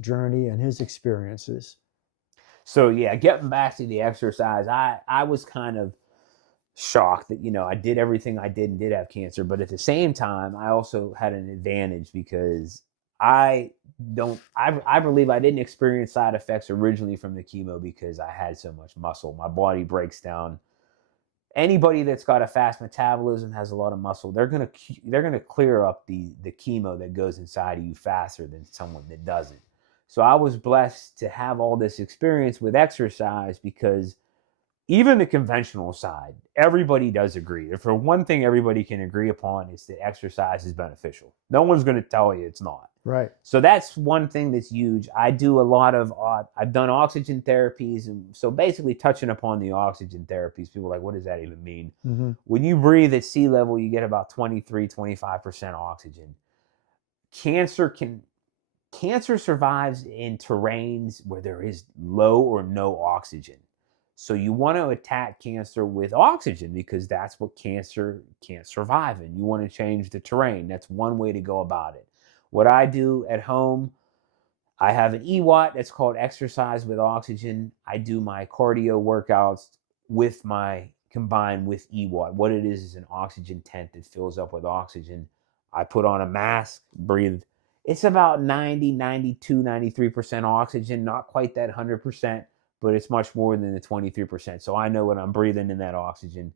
journey and his experiences. So yeah, getting back to the exercise, I was kind of shocked that I did everything I did and did have cancer, but at the same time, I also had an advantage because I believe I didn't experience side effects originally from the chemo because I had so much muscle. My body breaks down. Anybody that's got a fast metabolism has a lot of muscle. They're gonna clear up the chemo that goes inside of you faster than someone that doesn't. So I was blessed to have all this experience with exercise because even the conventional side, everybody does agree. For one thing everybody can agree upon is that exercise is beneficial. No one's going to tell you it's not. Right. So that's one thing that's huge. I do a lot of, I've done oxygen therapies. And so basically touching upon the oxygen therapies, people are like, what does that even mean? Mm-hmm. When you breathe at sea level, you get about 23-25% oxygen. Cancer survives in terrains where there is low or no oxygen. So you want to attack cancer with oxygen because that's what cancer can't survive in. You want to change the terrain. That's one way to go about it. What I do at home, I have an EWAT that's called exercise with oxygen. I do my cardio workouts with my combined with EWAT. What it is an oxygen tent that fills up with oxygen. I put on a mask, breathe. It's about 90, 92, 93% oxygen, not quite that 100%, but it's much more than the 23%. So I know when I'm breathing in that oxygen.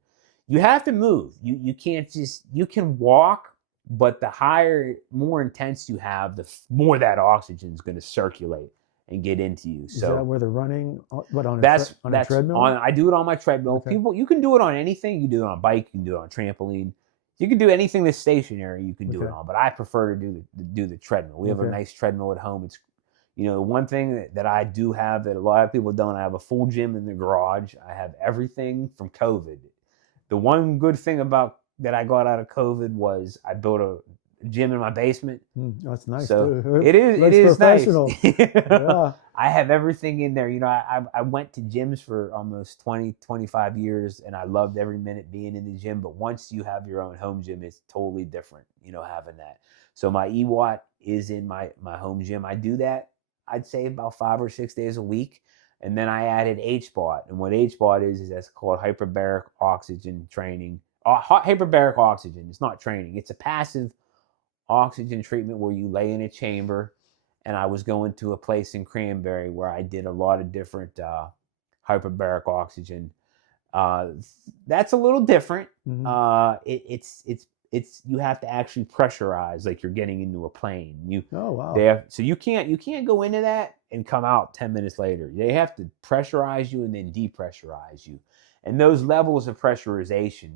You have to move. You can't just, you can walk, but the higher, more intense you have, the more that oxygen is going to circulate and get into you. Is So that where they're running? What, on that's a treadmill? I do it on my treadmill. Okay. People, you can do it on anything. You can do it on a bike. You can do it on a trampoline. You can do anything that's stationary. You can do it Okay. on. But I prefer to do the treadmill. We have a Okay. nice treadmill at home. It's, you know, one thing that I do have that a lot of people don't. I have a full gym in the garage. I have everything from COVID. The one good thing about that I got out of COVID was I built a gym in my basement. That's nice. So too. it is Professional. nice. Yeah. I have everything in there. You know, I went to gyms for almost 20, 25 years, and I loved every minute being in the gym. But once you have your own home gym, it's totally different, you know, having that. So my EWAT is in my home gym. I do that, I'd say, about 5 or 6 days a week. And then I added HBOT. And what HBOT is that's called hyperbaric oxygen training. Hyperbaric oxygen. It's not training. It's a passive oxygen treatment where you lay in a chamber. And I was going to a place in Cranberry where I did a lot of different hyperbaric oxygen. That's a little different. It's you have to actually pressurize like you're getting into a plane. Oh wow. So you can't go into that and come out 10 minutes later. They have to pressurize you and then depressurize you. And those levels of pressurization,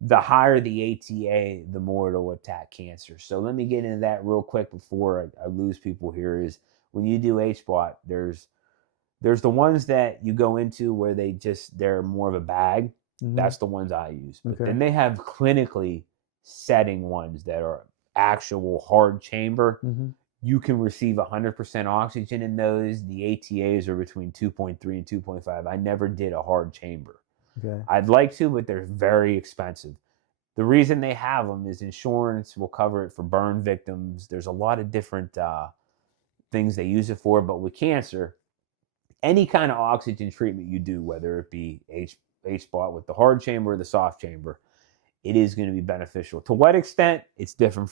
the higher the ATA, the more it'll attack cancer. So let me get into that real quick before I lose people here. Is when you do HBOT, there's the ones that you go into where they're more of a bag. That's the ones I use. But then they have clinically setting ones that are actual hard chamber. You can receive 100% oxygen in those. The ATAs are between 2.3 and 2.5. I never did a hard chamber. Okay. I'd like to, but they're very expensive. The reason they have them is insurance will cover it for burn victims. There's a lot of different things they use it for. But with cancer, any kind of oxygen treatment you do, whether it be HBOT with the hard chamber or the soft chamber, it is going to be beneficial. To what extent? It's different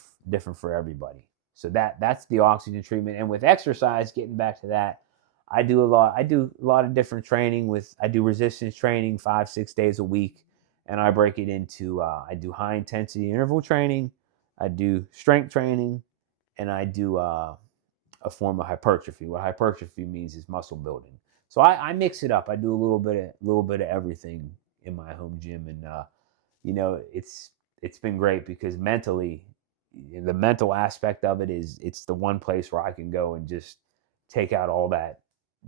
for everybody. So that's the oxygen treatment. And with exercise, getting back to that, I do a lot of different training I do resistance training 5-6 days a week, and I break it into I do high intensity interval training, I do strength training, and I do a form of hypertrophy. What hypertrophy means is muscle building. So I mix it up. I do a little bit of everything in my home gym, and you know, it's been great because mentally, the mental aspect of it is it's the one place where I can go and just take out all that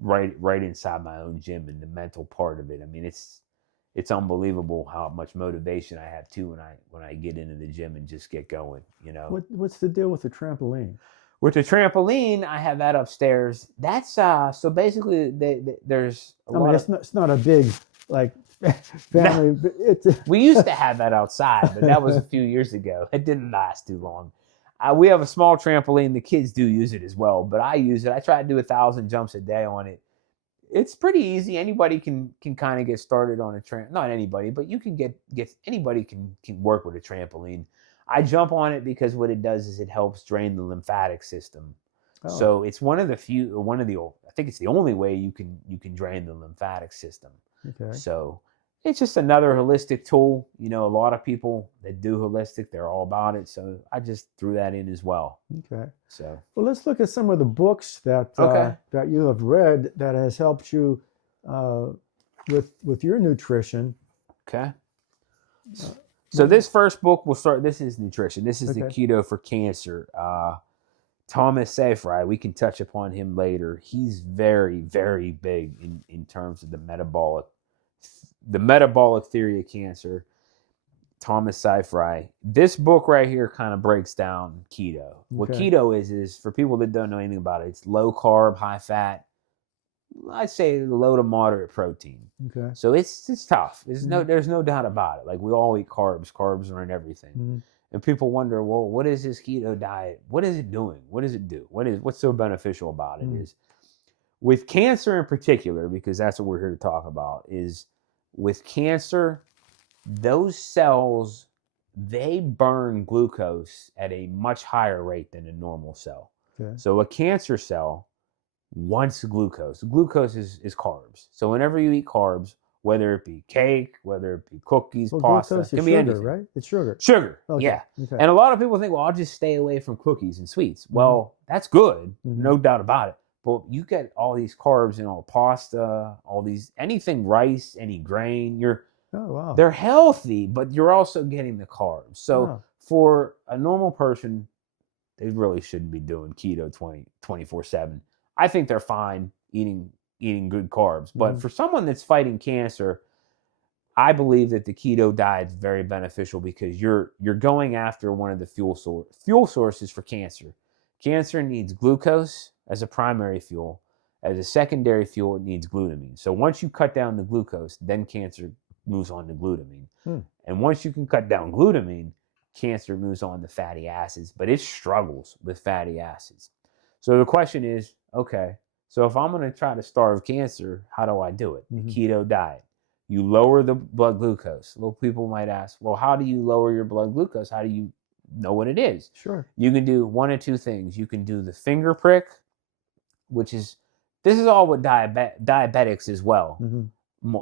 right inside my own gym, and the mental part of it. I mean, it's unbelievable how much motivation I have too when I get into the gym and just get going, you know. What's the deal with the trampoline? With the trampoline, I have that upstairs. That's so basically there's a lot it's not a big like family. We used to have that outside, but that was a few years ago. It didn't last too long. We have a small trampoline. The kids do use it as well, but I use it. I try to do 1,000 jumps a day on it. It's pretty easy. Anybody can kind of get started on a not anybody, but you can get anybody can work with a trampoline. I jump on it because what it does is it helps drain the lymphatic system. Oh. So it's I think it's the only way you can drain the lymphatic system. Okay. So it's just another holistic tool. You know, a lot of people that do holistic, they're all about it. So I just threw that in as well. Okay. So well, let's look at some of the books that that you have read that has helped you with your nutrition. Okay. So this first book will start. This is nutrition. This is the Keto for Cancer. Thomas Seyfried. We can touch upon him later. He's very, very big in terms of the metabolic theory of cancer. Thomas Seyfried. This book right here kind of breaks down keto. What keto is for people that don't know anything about it, it's low carb, high fat, I'd say low to moderate protein. Okay. So it's tough. There's no doubt about it. Like, we all eat carbs. Carbs are in everything. Mm-hmm. And people wonder, well, what is this keto diet? What is it doing? What does it do? What's so beneficial about it is, with cancer in particular, because that's what we're here to talk about, is with cancer, those cells, they burn glucose at a much higher rate than a normal cell. Okay. So a cancer cell wants glucose. Glucose is carbs. So whenever you eat carbs, whether it be cake, whether it be cookies, pasta, glucose it can is be sugar, anything. right? It's sugar. Sugar, Okay. yeah. Okay. And a lot of people think, well, I'll just stay away from cookies and sweets. Well, that's good, no doubt about it. But you get all these carbs and all pasta, all these, anything rice, any grain, they're healthy, but you're also getting the carbs. So for a normal person, they really shouldn't be doing keto 24/7. I think they're fine eating good carbs. But for someone that's fighting cancer, I believe that the keto diet is very beneficial, because you're going after one of the fuel sources for cancer. Cancer needs glucose as a primary fuel. As a secondary fuel, it needs glutamine. So once you cut down the glucose, then cancer moves on to glutamine. And once you can cut down glutamine, cancer moves on to fatty acids, but it struggles with fatty acids. So the question is, okay, so if I'm going to try to starve cancer, how do I do it? The keto diet. You lower the blood glucose. Well, people might ask, well, how do you lower your blood glucose? How do you know what it is? Sure. You can do one of two things. You can do the finger prick, this is all what diabetics as well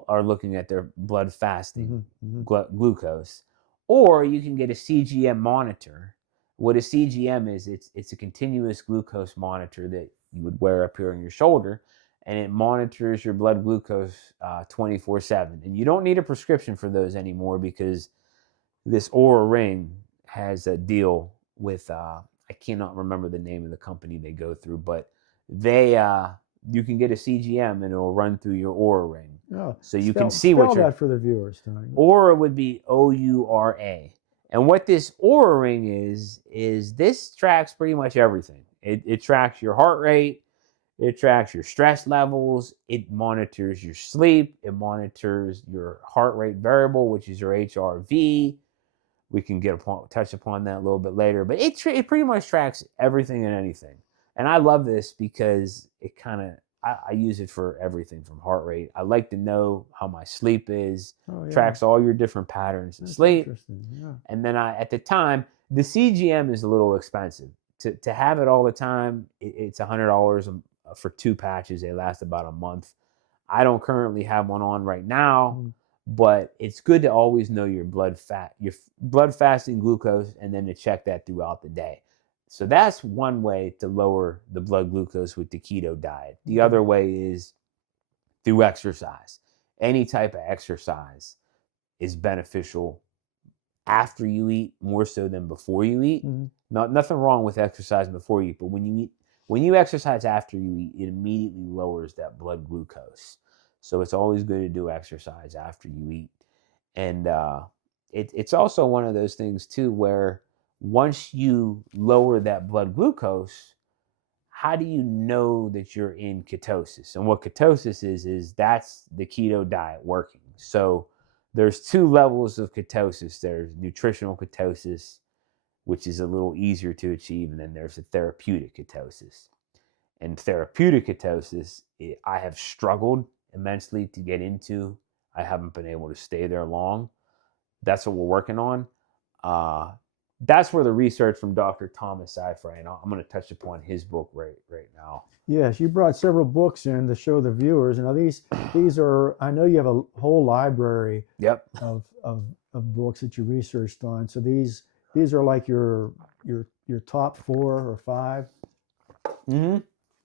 are looking at their blood fasting glucose. Or you can get a CGM monitor. What a CGM is, it's a continuous glucose monitor that you would wear up here on your shoulder, and it monitors your blood glucose 24/7. And you don't need a prescription for those anymore, because this Oura Ring has a deal with, I cannot remember the name of the company they go through, but you can get a CGM and it will run through your Oura Ring. Oh, so you can see what that for the viewers, Tony. Oura would be OURA. And what this Oura Ring is this tracks pretty much everything. It tracks your heart rate. It tracks your stress levels. It monitors your sleep. It monitors your heart rate variable, which is your HRV. We can touch upon that a little bit later. But it pretty much tracks everything and anything. And I love this because it I use it for everything from heart rate. I like to know how my sleep is. Tracks all your different patterns of sleep. Yeah. And then at the time, the CGM is a little expensive. To have it all the time, it's $100 for 2 patches. They last about a month. I don't currently have one on right now, but it's good to always know your blood fasting glucose, and then to check that throughout the day. So that's one way to lower the blood glucose with the keto diet. The other way is through exercise. Any type of exercise is beneficial after you eat more so than before you eat. Nothing wrong with exercise before you eat, but when you exercise after you eat, it immediately lowers that blood glucose. So it's always good to do exercise after you eat. And it's also one of those things too, where once you lower that blood glucose, how do you know that you're in ketosis? And what ketosis is that's the keto diet working. So there's 2 levels of ketosis. There's nutritional ketosis, which is a little easier to achieve, and then there's a therapeutic ketosis. And therapeutic ketosis, I have struggled immensely to get into. I haven't been able to stay there long. That's what we're working on. That's where the research from Dr. Thomas Seyfried, and I'm going to touch upon his book right now. Yes, you brought several books in to show the viewers. Now these are, I know you have a whole library of books that you researched on. So these are like your top 4 or 5.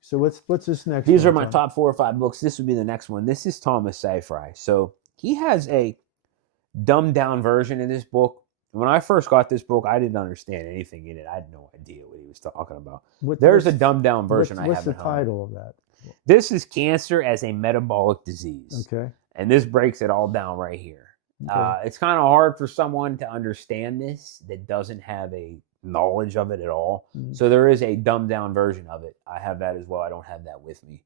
So what's this next? These are my top 4 or 5 books. This would be the next one. This is Thomas Seyfried. So he has a dumbed down version of this book. When I first got this book, I didn't understand anything in it. I had no idea what he was talking about. There's a dumbed down version I have at home. What's the title of that? This is Cancer as a Metabolic Disease. Okay. And this breaks it all down right here. Okay. It's kind of hard for someone to understand this that doesn't have a knowledge of it at all. So there is a dumbed down version of it. I have that as well. I don't have that with me.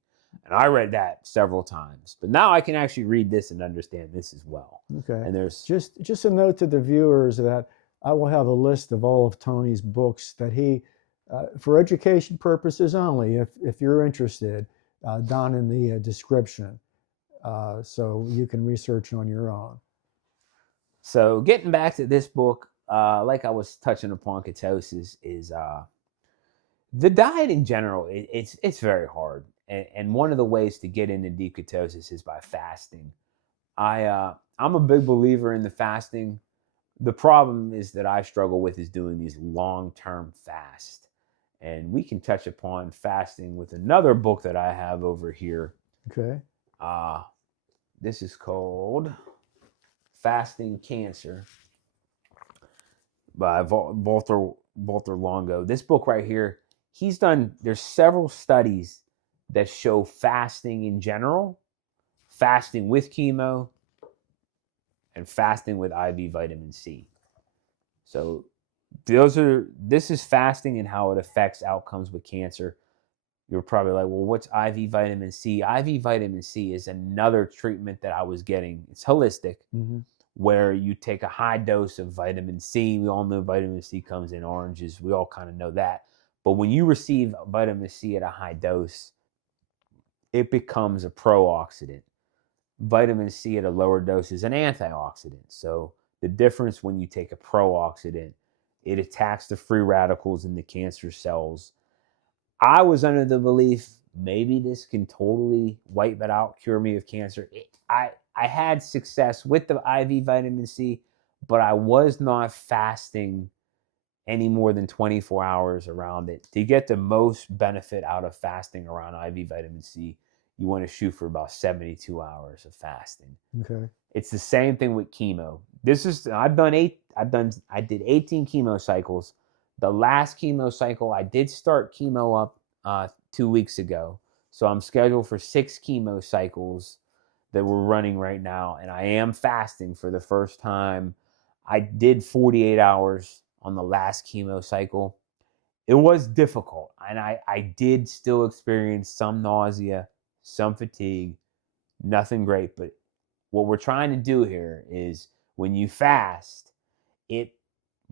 And I read that several times, but now I can actually read this and understand this as well. Okay. And there's just a note to the viewers that I will have a list of all of Tony's books that he, for education purposes only, if you're interested, down in the description, so you can research on your own. So getting back to this book, like I was touching upon, ketosis is the diet in general. It's very hard, and one of the ways to get into deep ketosis is by fasting. I'm a big believer in the fasting. The problem is that I struggle with is doing these long-term fasts, and we can touch upon fasting with another book that I have over here. Okay. This is called Fasting Cancer by Valter Longo. This book right here, there's several studies that show fasting in general, fasting with chemo, and fasting with IV vitamin C. So this is fasting and how it affects outcomes with cancer. You're probably like, well, what's IV vitamin C? IV vitamin C is another treatment that I was getting. It's holistic, where you take a high dose of vitamin C. We all know vitamin C comes in oranges. We all kind of know that. But when you receive vitamin C at a high dose, it becomes a pro-oxidant. Vitamin C at a lower dose is an antioxidant. So the difference when you take a pro-oxidant, it attacks the free radicals in the cancer cells. I was under the belief maybe this can totally wipe it out, cure me of cancer. I had success with the IV vitamin C, but I was not fasting any more than 24 hours around it. To get the most benefit out of fasting around IV vitamin C, you want to shoot for about 72 hours of fasting. Okay. It's the same thing with chemo. I did 18 chemo cycles. The last chemo cycle, I did start chemo up 2 weeks ago. So I'm scheduled for 6 chemo cycles that we're running right now. And I am fasting for the first time. I did 48 hours on the last chemo cycle. It was difficult. And I did still experience some nausea, some fatigue, nothing great. But what we're trying to do here is when you fast, it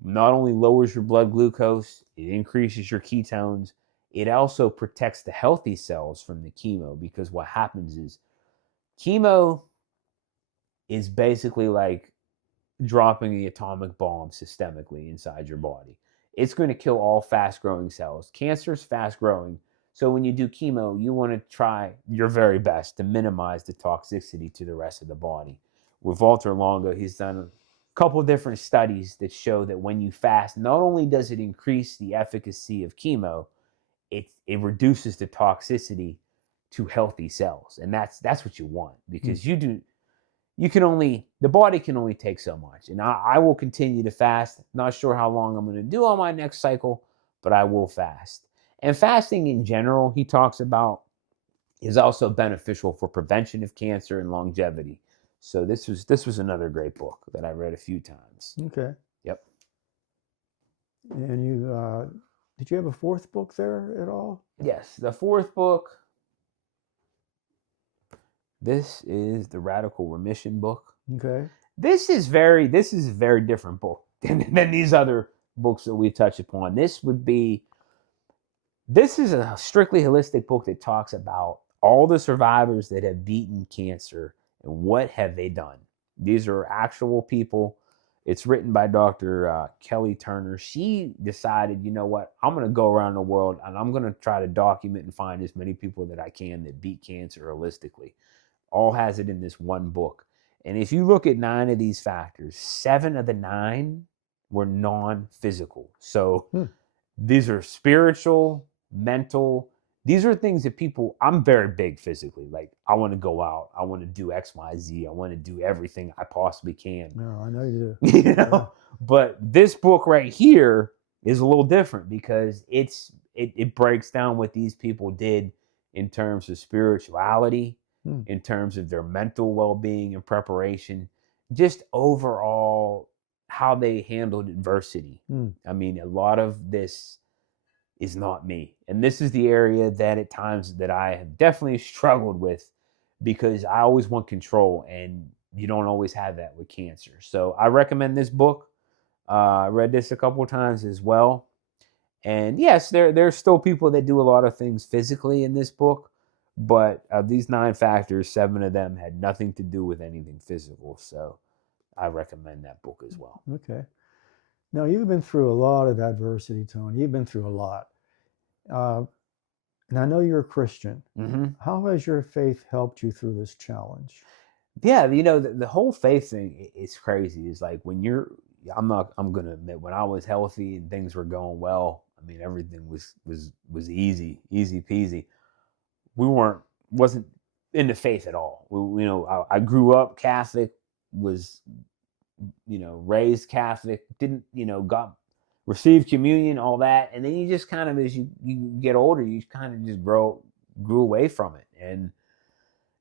not only lowers your blood glucose, it increases your ketones, it also protects the healthy cells from the chemo, because what happens is chemo is basically like dropping the atomic bomb systemically inside your body. It's going to kill all fast-growing cells. Cancer is fast-growing, so when you do chemo, you want to try your very best to minimize the toxicity to the rest of the body. With Valter Longo, he's done a couple different studies that show that when you fast, not only does it increase the efficacy of chemo, it reduces the toxicity to healthy cells. And that's what you want, because the body can only take so much. And I will continue to fast. Not sure how long I'm going to do on my next cycle, but I will fast. And fasting in general, he talks about, is also beneficial for prevention of cancer and longevity. So this was another great book that I read a few times. Okay. Yep. And you did you have a fourth book there at all? Yes, the fourth book. This is the Radical Remission book. Okay. This is a very different book than these other books that we touch upon. This is a strictly holistic book that talks about all the survivors that have beaten cancer and what have they done. These are actual people. It's written by Dr. Kelly Turner. She decided, you know what, I'm going to go around the world and I'm going to try to document and find as many people that I can that beat cancer holistically. All has it in this one book. And if you look at 9 of these factors, 7 of the 9 were non-physical. So these are spiritual, mental. These are things that I'm very big physically. Like, I want to go out. I want to do X, Y, Z. I want to do everything I possibly can. No, I know you do. You know? Yeah. But this book right here is a little different, because it breaks down what these people did in terms of spirituality, in terms of their mental well-being and preparation, just overall how they handled adversity. I mean, a lot of this, is not me. And this is the area that at times that I have definitely struggled with, because I always want control, and you don't always have that with cancer. So I recommend this book. I read this a couple of times as well. And yes, there's still people that do a lot of things physically in this book, but of these 9 factors, 7 of them had nothing to do with anything physical. So I recommend that book as well. Okay. Now, you've been through a lot of adversity, Tony. You've been through a lot. And I know you're a Christian. Mm-hmm. How has your faith helped you through this challenge? Yeah, the whole faith thing is crazy. It's like I'm going to admit, when I was healthy and things were going well, I mean, everything was easy peasy. Wasn't into faith at all. I grew up Catholic, was, raised Catholic, didn't, received communion, all that. And then you just kind of, as you get older, you kind of just grew away from it. And,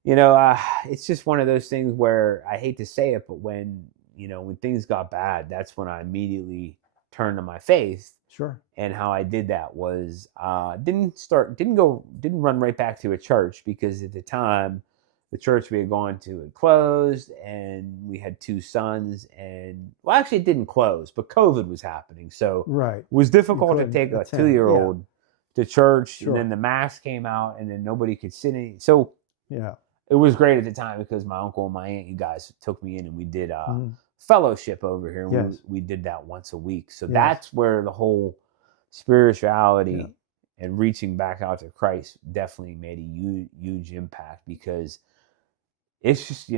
it's just one of those things where, I hate to say it, but when things got bad, that's when I immediately turned to my faith. Sure. And how I did that was, didn't run right back to a church, because at the time, the church we had gone to had closed, and we had 2 sons, and actually it didn't close, but COVID was happening. So right. It was difficult to take a 2-year-old to church. Sure. And then the mask came out, and then nobody could sit in. So yeah, it was great at the time, because my uncle and my aunt, you guys took me in, and we did fellowship over here. And yes. we did that once a week. So that's where the whole spirituality and reaching back out to Christ definitely made a huge impact, because it's just,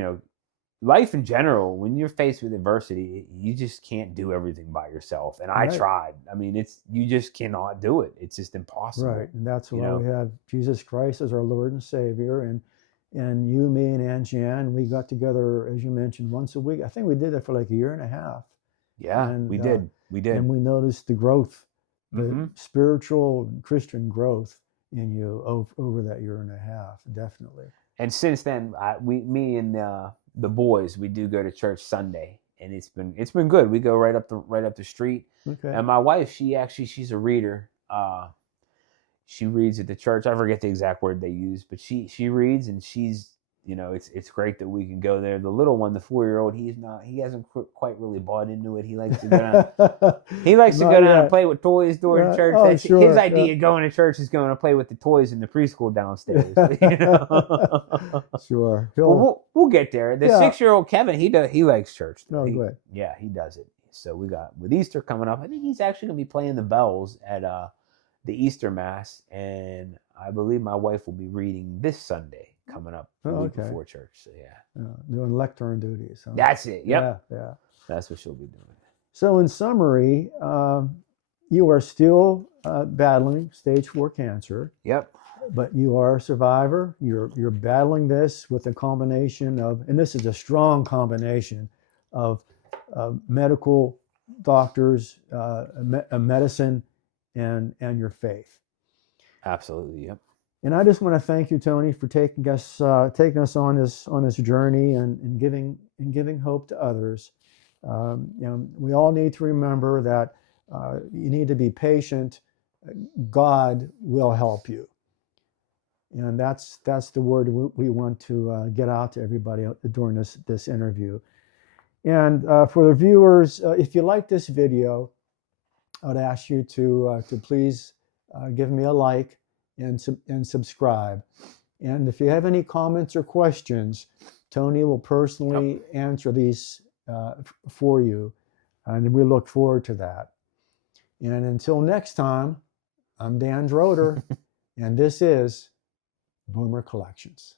life in general, when you're faced with adversity, you just can't do everything by yourself. And I tried. I mean, you just cannot do it. It's just impossible. Right. And that's why we have Jesus Christ as our Lord and Savior. And you, me, and Angie-Ann, we got together, as you mentioned, once a week. I think we did that for like 1.5 years. Yeah, and, we did. And we noticed the growth, the spiritual Christian growth in you over that 1.5 years, definitely. And since then, me and the boys, we do go to church Sunday, and it's been good. We go right up the street. Okay. And my wife, she's a reader. She reads at the church. I forget the exact word they use, but she reads, and she's, it's great that we can go there. The little one, the 4-year-old, he hasn't quite really bought into it. He likes to go down. He likes to go down and play with toys during church. Oh, That's sure, his idea of going to church, is going to play with the toys in the preschool downstairs. Sure. We'll get there. The 6-year-old Kevin, he likes church. Oh, good. Yeah, he does it. So we got, with Easter coming up, I think he's actually going to be playing the bells at the Easter Mass, and I believe my wife will be reading this Sunday coming up the week before church. So doing lectern duties. Huh? That's it. Yep. Yeah. That's what she'll be doing. So in summary, you are still battling stage 4 cancer. Yep. But you are a survivor. You're battling this with a combination of, and this is a strong combination of medical doctors, medicine, and your faith. Absolutely. Yep. And I just want to thank you, Tony, for taking us on this journey and giving hope to others. We all need to remember that you need to be patient. God will help you, and that's the word we want to get out to everybody during this interview. And for the viewers, if you like this video, I would ask you to please give me a like and subscribe. And if you have any comments or questions, Tony will personally answer these for you, and we look forward to that. And until next time, I'm Dan Droder, and this is Boomer Collections.